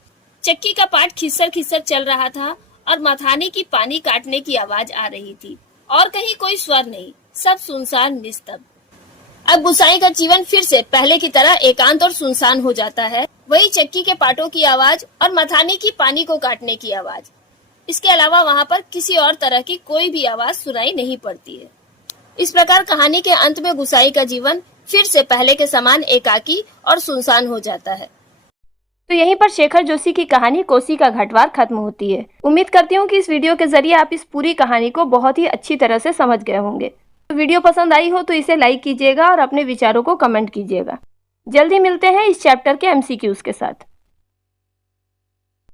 चक्की का पाट खिस्सर खिस्सर चल रहा था और मथानी की पानी काटने की आवाज आ रही थी, और कहीं कोई स्वर नहीं, सब सुनसान निस्तब्ध। अब गुसाई का जीवन फिर से पहले की तरह एकांत और सुनसान हो जाता है। वही चक्की के पाटों की आवाज और मथानी की पानी को काटने की आवाज। इसके अलावा वहाँ पर किसी और तरह की कोई भी आवाज सुनाई नहीं पड़ती है। इस प्रकार कहानी के अंत में गुसाई का जीवन फिर से पहले के समान एकाकी और सुनसान हो जाता है। तो यहीं पर शेखर जोशी की कहानी कोसी का घटवार खत्म होती है। उम्मीद करती हूँ कि इस वीडियो के जरिए आप इस पूरी कहानी को बहुत ही अच्छी तरह से समझ गए होंगे। तो वीडियो पसंद आई हो तो इसे लाइक कीजिएगा और अपने विचारों को कमेंट कीजिएगा। जल्दी मिलते हैं इस चैप्टर के MCQs के साथ।